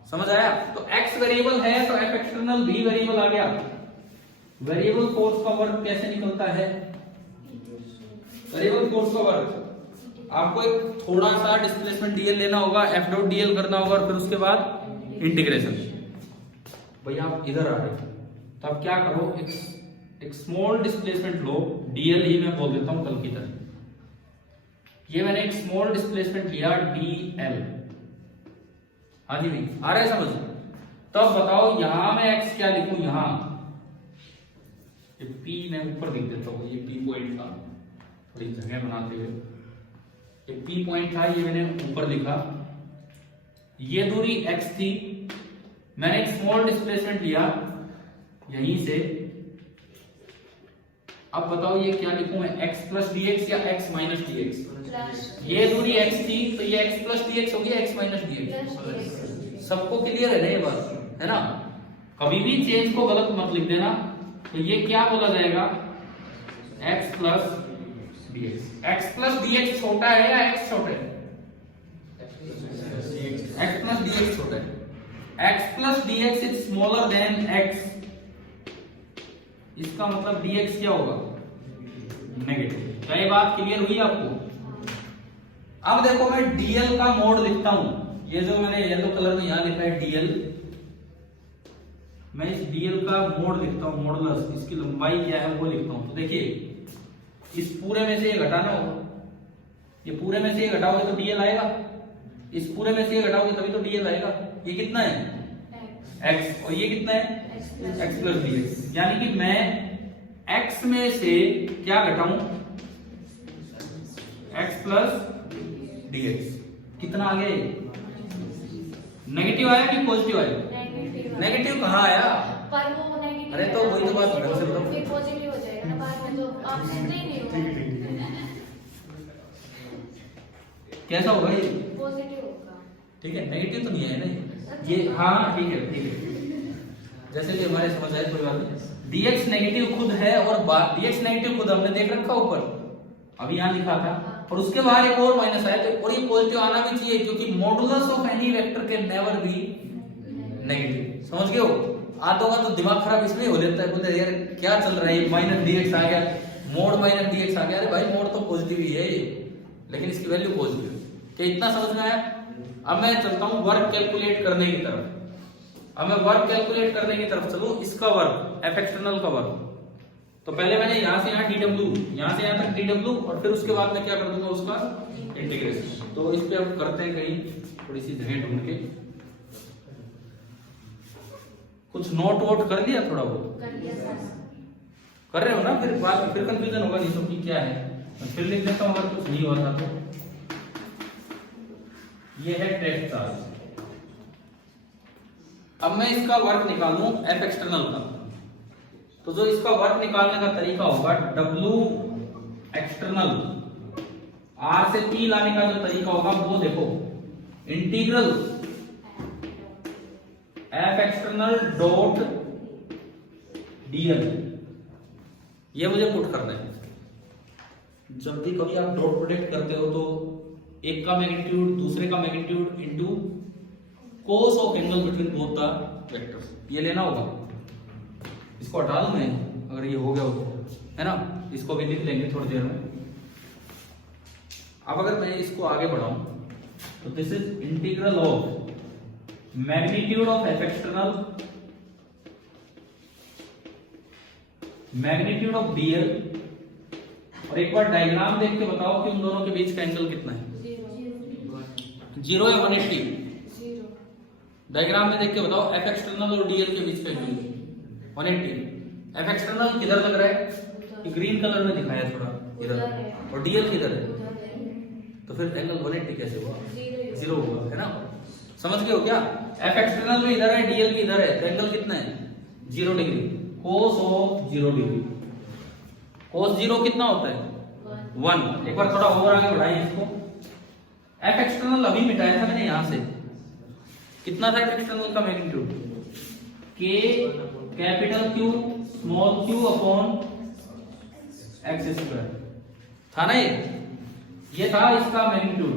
समझ आया। तो x वेरिएबल है तो f एक्सटर्नल भी वेरिएबल आ गया। वेरिएबल फोर्स का वर्क कैसे निकलता है, वेरिएबल फोर्स का वर्क आपको एक थोड़ा सा डिस्प्लेसमेंट dl लेना होगा, f डॉट dl करना होगा और फिर उसके बाद इंटीग्रेशन। भैया आप इधर आ रहे हो तो आप क्या करो, एक स्मॉल डिस्प्लेसमेंट लो, dl ही मैं बोल देता हूं कल की तरह। ये मैंने एक स्मॉल डिस्प्लेसमेंट लिया dl, हाँ जी भाई आ रहा है समझ। तब बताओ यहां मैं x क्या लिखूं, यहां ये p मैं ऊपर लिख देता हूं, ये p पॉइंट था, थोड़ी जगह बनाते हुए, ये p पॉइंट था, ये मैंने ऊपर लिखा। ये दूरी x थी, मैंने एक स्मॉल डिस्प्लेसमेंट लिया यहीं से। अब बताओ ये क्या लिखूं मैं, x प्लस dx या x माइनस dx। ये दूरी x थी तो ये x प्लस dx हो गया, x माइनस dx। सबको क्लियर है ना ये बात, है ना। कभी भी चेंज को गलत मत लिख देना। तो ये क्या बोला जाएगा, x plus dx। x plus dx छोटा है या x छोटा है, x प्लस dx छोटा है। x plus dx is smaller than x, इसका मतलब dx क्या होगा, नेगेटिव। क्या ये बात क्लियर हुई आपको। अब देखो मैं dl का मोड लिखता हूं, ये जो मैंने येलो कलर में यहां लिखा है dl, मैं इस dl का मोड लिखता हूं, मॉडुलस, इसकी लंबाई क्या है वो लिखता हूं। तो देखिए इस पूरे में से ये घटाना होगा, ये पूरे में से ये घटाओगे तो dl आएगा, इस पूरे में से ये घटाओगे तभी तो dl आएगा। ये कितना है x और ये कितना है x प्लस dx। यानी कि मैं x में से क्या घटाऊं, x प्लस dx। कितना आ गया, नेगेटिव आया कि पॉजिटिव आया, नेगेटिव कहाँ आया, पर वो नेगेटिव, अरे तो वही तो बात ढंग से बताओ, फिर पॉजिटिव हो जाएगा ना बाद में, तो ऑप्शन नहीं होगा, कैसा होगा ये, पॉजिटिव होगा, ठीक है। नेगेटिव तो नहीं आया ना ये, हाँ ठीक है ठीक है, जैसे भी हमारे समझ आए कोई बात नहीं। dx नेगेटिव खुद है और dx नेगेटिव खुद हमने देख रखा ऊपर, अभी यहाँ लिखा था, और उसके बाहर एक और माइनस आया, तो और ये पॉजिटिव आना भी चाहिए क्योंकि modulus of any vector can never be negative. समझ गए हो। आधों का तो दिमाग खराब इसलिए हो जाता है, बोलते यार क्या चल रहा है, माइनस dx आ गया, मोड माइनस dx आ गया। अरे भाई मोड तो पॉजिटिव ही है ये, लेकिन इसकी वैल्यू पॉजिटिव है। क्या इतना समझ में आया। अब मैं चलता हूँ वर्क कैलकुलेट करने की तरफ। अब मैं वर्क कैलकुलेट करने की तरफ चलूं, इसका वर्क, एफ एक्सटर्नल का वर्क। तो पहले मैंने यहां से यहां dw, यहां से यहां तक dw, और फिर उसके बाद मैं क्या कर दूंगा उसका इंटीग्रेशन। तो इस पे अब करते हैं कहीं थोड़ी सी जगह ढूंढ के, कुछ नोट वोट कर लिया, थोड़ा बहुत कर रहे हो ना, फिर बात फिर कंफ्यूजन होगा नहीं तो कि क्या है। मैं फिर लिख देता हूं अगर कुछ नहीं हुआ था तो। ये है टेस्ट चार्ज। अब मैं इसका वर्क निकालूं एफ एक्सटर्नल का, तो जो इसका वर्क निकालने का तरीका होगा, W एक्सटर्नल R से P लाने का जो तरीका होगा वो देखो, integral F external dot dl, ये मुझे पुट करना है। जब भी कभी आप डॉट प्रोडक्ट करते हो तो एक का मैग्नीट्यूड दूसरे का magnitude into cos of angle between both the vectors, ये लेना होगा। इसको हटा दूं मैं अगर ये हो गया हो तो, है ना। इसको भी लिख लेंगे थोड़ी देर में। अब अगर मैं इसको आगे बढ़ाऊं तो this is integral of magnitude of F external, magnitude of dl, और एक बार डायग्राम देख के बताओ कि उन दोनों के बीच का एंगल कितना है, 0 या 180। डायग्राम में देख के बताओ एफ एक्सटर्नल और dl के बीच का एंगल 180। एफ एक्सटर्नल किधर लग रहा है, ग्रीन कलर में दिखाया थोड़ा इधर, और dl किधर है, तो फिर एंगल 180 कैसे हुआ? जीरो जीरो हुआ, है ना? समझ गए हो क्या? एफ एक्सटर्नल भी इधर है, डीएल भी इधर है, तो एंगल कितना है? 0 डिग्री। कोस ऑफ 0 डिग्री, कोस 0 कितना होता है? 1। एक बार थोड़ा और आगे बढ़ाइए इसको। एफ एक्सटर्नल अभी मिटाया था मैंने यहां से। कितना था एफ एक्सटर्नल का मैग्नीट्यूड? के capital Q small Q upon x square था ना ये था इसका मैग्नीट्यूड।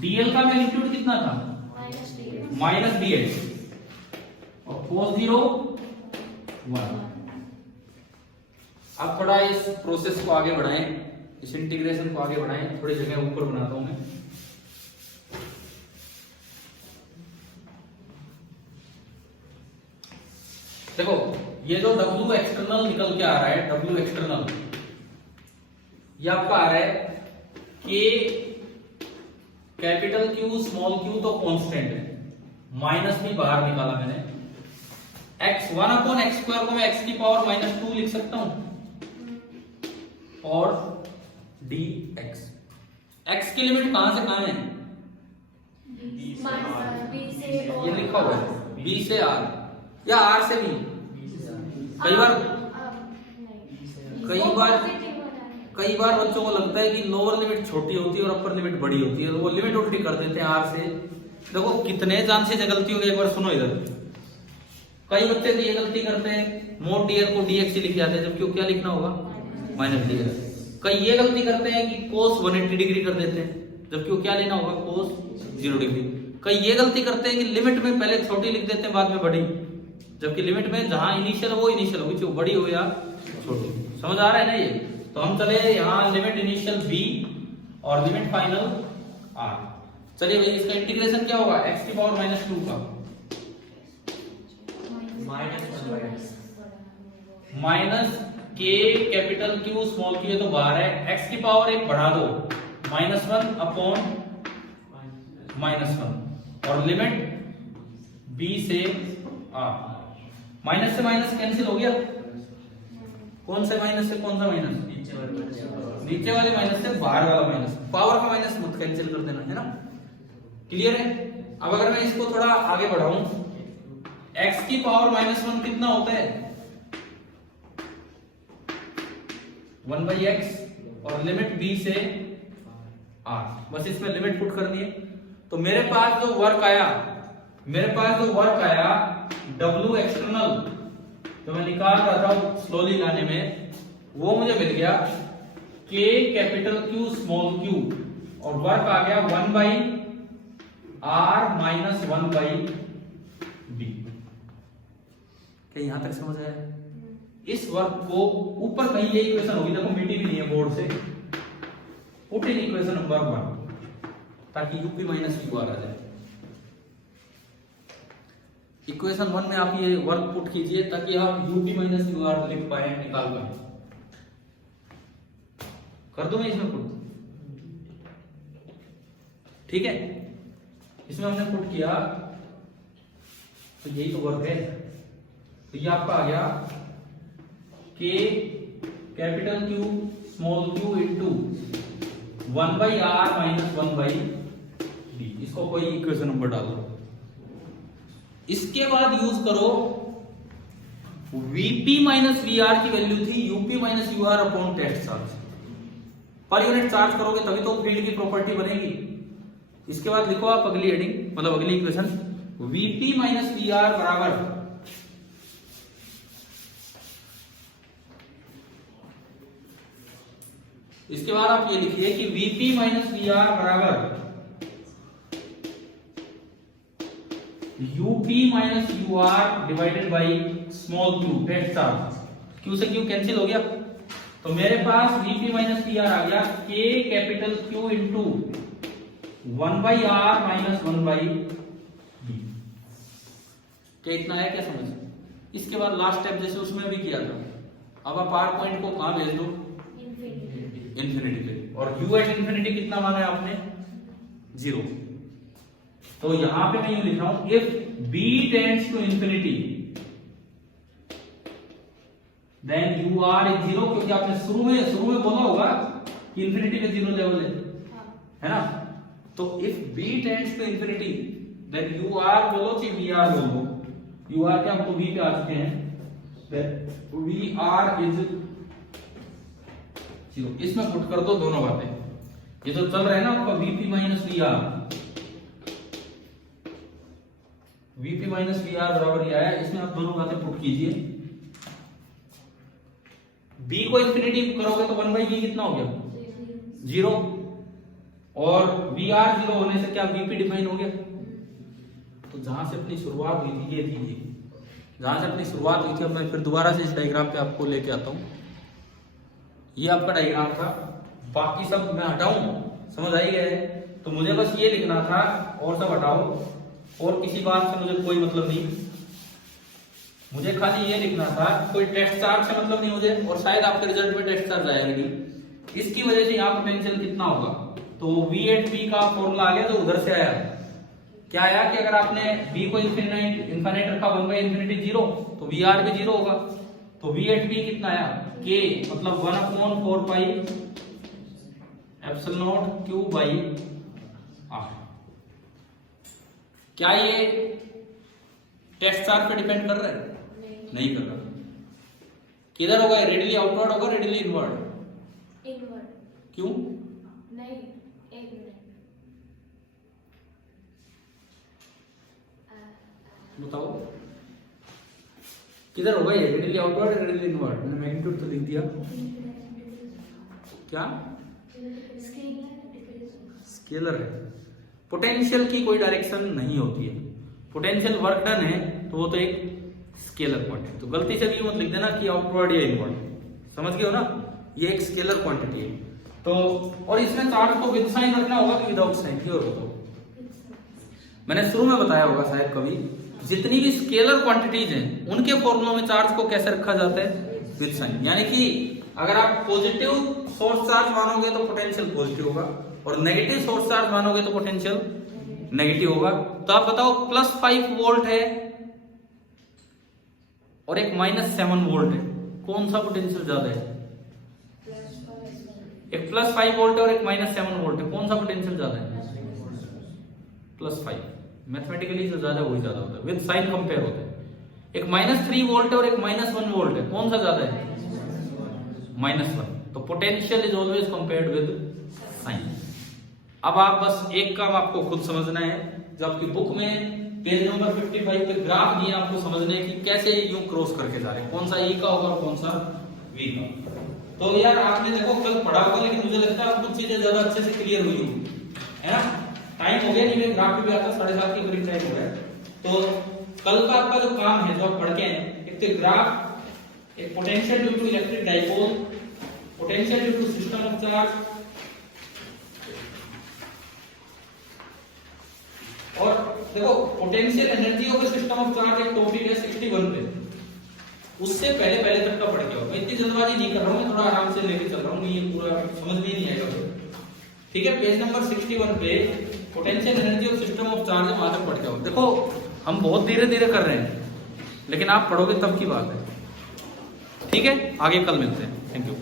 डीएल का मैग्नीट्यूड कितना था? Minus DL. और कोस 0 1। अब थोड़ा इस प्रोसेस को आगे बढ़ाएं, इस इंटीग्रेशन को आगे बढ़ाएं। थोड़ी जगह ऊपर बनाता हूं मैं। देखो ये जो W एक्सटर्नल निकल के आ रहा है, W एक्सटर्नल ये आपका आ रहा है K capital Q small q तो कांस्टेंट है, माइनस भी बाहर निकाला मैंने। x 1/x² को मैं x की पावर -2 लिख सकता हूं और dx। x की लिमिट कहां से कहां है? ये लिखा हुआ है b से r या r से b। कई बार बच्चों को लगता है कि लोअर लिमिट छोटी होती है और अपर लिमिट बड़ी होती है, तो वो लिमिट उल्टी कर देते हैं r से। देखो कितने चांसेस है गलती होगी, एक बार सुनो इधर। कई बच्चे तो ये गलती करते हैं, मोड dr को dx से लिख जाते हैं, जबकि क्या लिखना होगा? Minus dr। कई ये गलती करते हैं कि cos 180 डिग्री कर देते हैं, जबकि क्या लेना होगा? cos 0 degree. कई ये गलती करते हैं कि लिमिट में पहले छोटी लिख देते हैं बाद में बड़ी, जबकि लिमिट में जहां इनिशियल वो इनिशियल होगी, चाहे बड़ी हो या छोटी। समझ आ रहा है ना ये? तो हम चले यहाँ लिमिट इनिशियल b और लिमिट फाइनल r। चलिए भाई इसका इंटीग्रेशन क्या होगा? x की पावर -2 का minus k capital Q small q, ये तो बाहर है, x की पावर 1 बढ़ा दो, -1 अपॉन -1 और लिमिट b से r। माइनस से माइनस कैंसिल हो गया। कौन से माइनस से कौन सा माइनस? नीचे वाले माइनस से बाहर वाला माइनस। पावर का माइनस मत कैंसिल कर देना, है ना? क्लियर है? अब अगर मैं इसको थोड़ा आगे बढ़ाऊं, x की पावर -1 कितना होता है? 1/x और लिमिट b से r। बस इसमें लिमिट पुट कर दिए। तो मेरे पास जो वर्क आया W एक्सटर्नल जो मैं निकाल रहा था स्लोली लाने में, वो मुझे मिल गया K capital Q small q और वर्क आ गया 1/r माइनस 1/b। क्या यहां तक समझ आया? इस वर्क को ऊपर कहीं ये इक्वेशन होगी, देखो मिटी भी नहीं है बोर्ड से, पुट इन इक्वेशन नंबर 1 ताकि यूपी माइनस क्यू आ जाए। इक्वेशन 1 में आप ये वर्क पुट कीजिए ताकि आप यूपी माइनस क्यू आर लिख पाए, निकाल पाए। कर दूं मैं इसमें पुट? ठीक है, इसमें हमने पुट किया तो यही तो वर्क है। तो ये आपका आ गया K capital Q small q into 1/r minus 1/d। इसको कोई इक्वेशन नंबर डाल दो। इसके बाद यूज करो Vp माइनस Vr की वैल्यू थी UP minus UR upon test charge. पर यूनिट चार्ज करोगे तभी तो फील्ड की प्रॉपर्टी बनेगी। इसके बाद लिखो आप अगली हेडिंग, मतलब अगली इक्वेशन, Vp माइनस Vr बराबर इसके बाद आप ये लिखिए कि Vp माइनस Vr बराबर UP minus UR divided by small q test charge. q से q कैंसिल हो गया, तो मेरे पास Vp माइनस Vr आ गया K capital Q into 1/r minus 1/b। क्या इतना है? क्या समझ? इसके बाद लास्ट स्टेप जैसे उसमें भी किया था, अब आप r पॉइंट को कहां भेज दो? इंफिनिटी पे। और u एट इंफिनिटी कितना माना है आपने? 0। तो यहां पे मैं यूं लिख रहा हूं, if b tends to infinity then u r is 0, क्योंकि आपने शुरू में बोला होगा कि इंफिनिटी पे 0 लेवल है। है ना। तो if b tends to infinity then U R बोलो कि वी आर बोलो, यू आर क्या, हम तो v पे आ चुके हैं, वी आर इज 0। इसमें पुट कर दो दोनों बातें, ये तो चल रहा है ना आपका vp minus V R, vp minus V R बराबर ये आया, इसमें आप दोनों बातें पुट कीजिए। b को इंफिनिटी करोगे तो 1/v कितना हो गया, 0, और वी आर 0 होने से क्या vp डिफाइन हो गया। तो जहां से अपनी शुरुआत हुई थी, ये थी जहां से अपनी शुरुआत हुई थी, अब मैं फिर दोबारा से इस डायग्राम पे आपको लेके आता हूं। ये आपका डायग्राम था, बाकी सब मैं हटाऊं, समझ आई है। तो मुझे बस ये लिखना था और सब हटाओ, और किसी बात से मुझे कोई मतलब नहीं, मुझे खाली ये लिखना था, कोई टेस्ट चार्ज से मतलब नहीं मुझे, और शायद आपके रिजल्ट में टेस्ट चार्ज आएगा नहीं, इसकी वजह से यहाँ पोटेंशियल कितना होगा। तो V8P का फॉर्मूला आ गया, तो उधर से आया, क्या आया कि अगर आपने V को इनफिनिट रखा 1/∞ 0, तो VR भी 0 होगा। तो V8P कितना आया, K मतलब 1/4 एप्सिलॉन Q बाई R। क्या ये टेस्ट चार्ज पे डिपेंड कर रहा है, नहीं कर रहा। किधर होगा, रेडियली आउटवर्ड होगा, रेडियली इनवर्ड, इनवर्ड। क्यों, नहीं, एक मिनट बताओ किधर होगा ये, रेडियली आउटवर्ड, रेडियली इनवर्ड। मैंने मैग्नीट्यूड तो लिख दिया, क्या स्केलर है। पोटेंशियल की कोई डायरेक्शन नहीं होती है, पोटेंशियल वर्क डन है तो वो तो एक स्केलर क्वांटिटी। तो गलती से भी मत लिख देना कि आउटवर्ड या इनवर्ड, समझ गए हो ना, ये एक स्केलर क्वांटिटी है। तो और इसमें चार्ज को विद साइन रखना होगा कि विदाउट साइन, क्लियर हो। तो मैंने शुरू में बताया होगा शायद कभी, जितनी भी स्केलर क्वांटिटीज हैं उनके फॉर्मूलों में चार्ज को कैसे रखा जाता है, विद साइन। यानी कि अगर आप पॉजिटिव सोर्स चार्ज मानोगे तो पोटेंशियल पॉजिटिव होगा, और नेगेटिव सोर्स चार्ज मानोगे तो पोटेंशियल नेगेटिव होगा। तो आप बताओ +5 वोल्ट है और एक -7 वोल्ट है, कौन सा पोटेंशियल ज्यादा है। एक +5 वोल्ट है और एक -7 वोल्ट है, कौन सा पोटेंशियल ज्यादा है, +5। मैथमेटिकली जो ज्यादा वही ज्यादा होता है, विद साइन कंपेयर होता है। एक -3 वोल्ट है और एक -1 वोल्ट है, कौन सा ज्यादा है, -1। तो potential is always compared with sign. अब आप बस एक काम आपको खुद समझना है, जो आपकी बुक में पेज नंबर 55 पे ग्राफ दिए आपको समझने की कैसे यूं क्रॉस करके जा रहे हैं, कौन सा E का होगा और कौन सा V का। तो यार आपने देखो कल पढ़ा होगा, लेकिन मुझे लगता है कुछ चीजें ज्यादा अच्छे से क्लियर हुई होंगी, है ना। टाइम हो गया नहीं, मैं ग्राफ पे भी आता 7:30 के करीब टाइम हो गया। तो कल का आपका जो काम है, जो आप पढ़ के हैं, एक तो ग्राफ, एक potential due to electric dipole, potential due to system of charge, और देखो potential energy of system of charge एक टॉपिक है 61 पे, उससे पहले तक का पढ़ के आओ। मैं इतनी जल्दबाजी नहीं कर रहा हूँ, मैं थोड़ा आराम से लेके चल रहा हूँ, ये पूरा समझ में नहीं आएगा, ठीक है। पेज नंबर 61 पे potential energy of system of charge वहां तक पढ़ के आओ। देखो हम बहुत धीरे धीरे कर रहे हैं, लेकिन आप पढ़ोगे तब की बात है, ठीक है। आगे कल मिलते हैं, थैंक यू।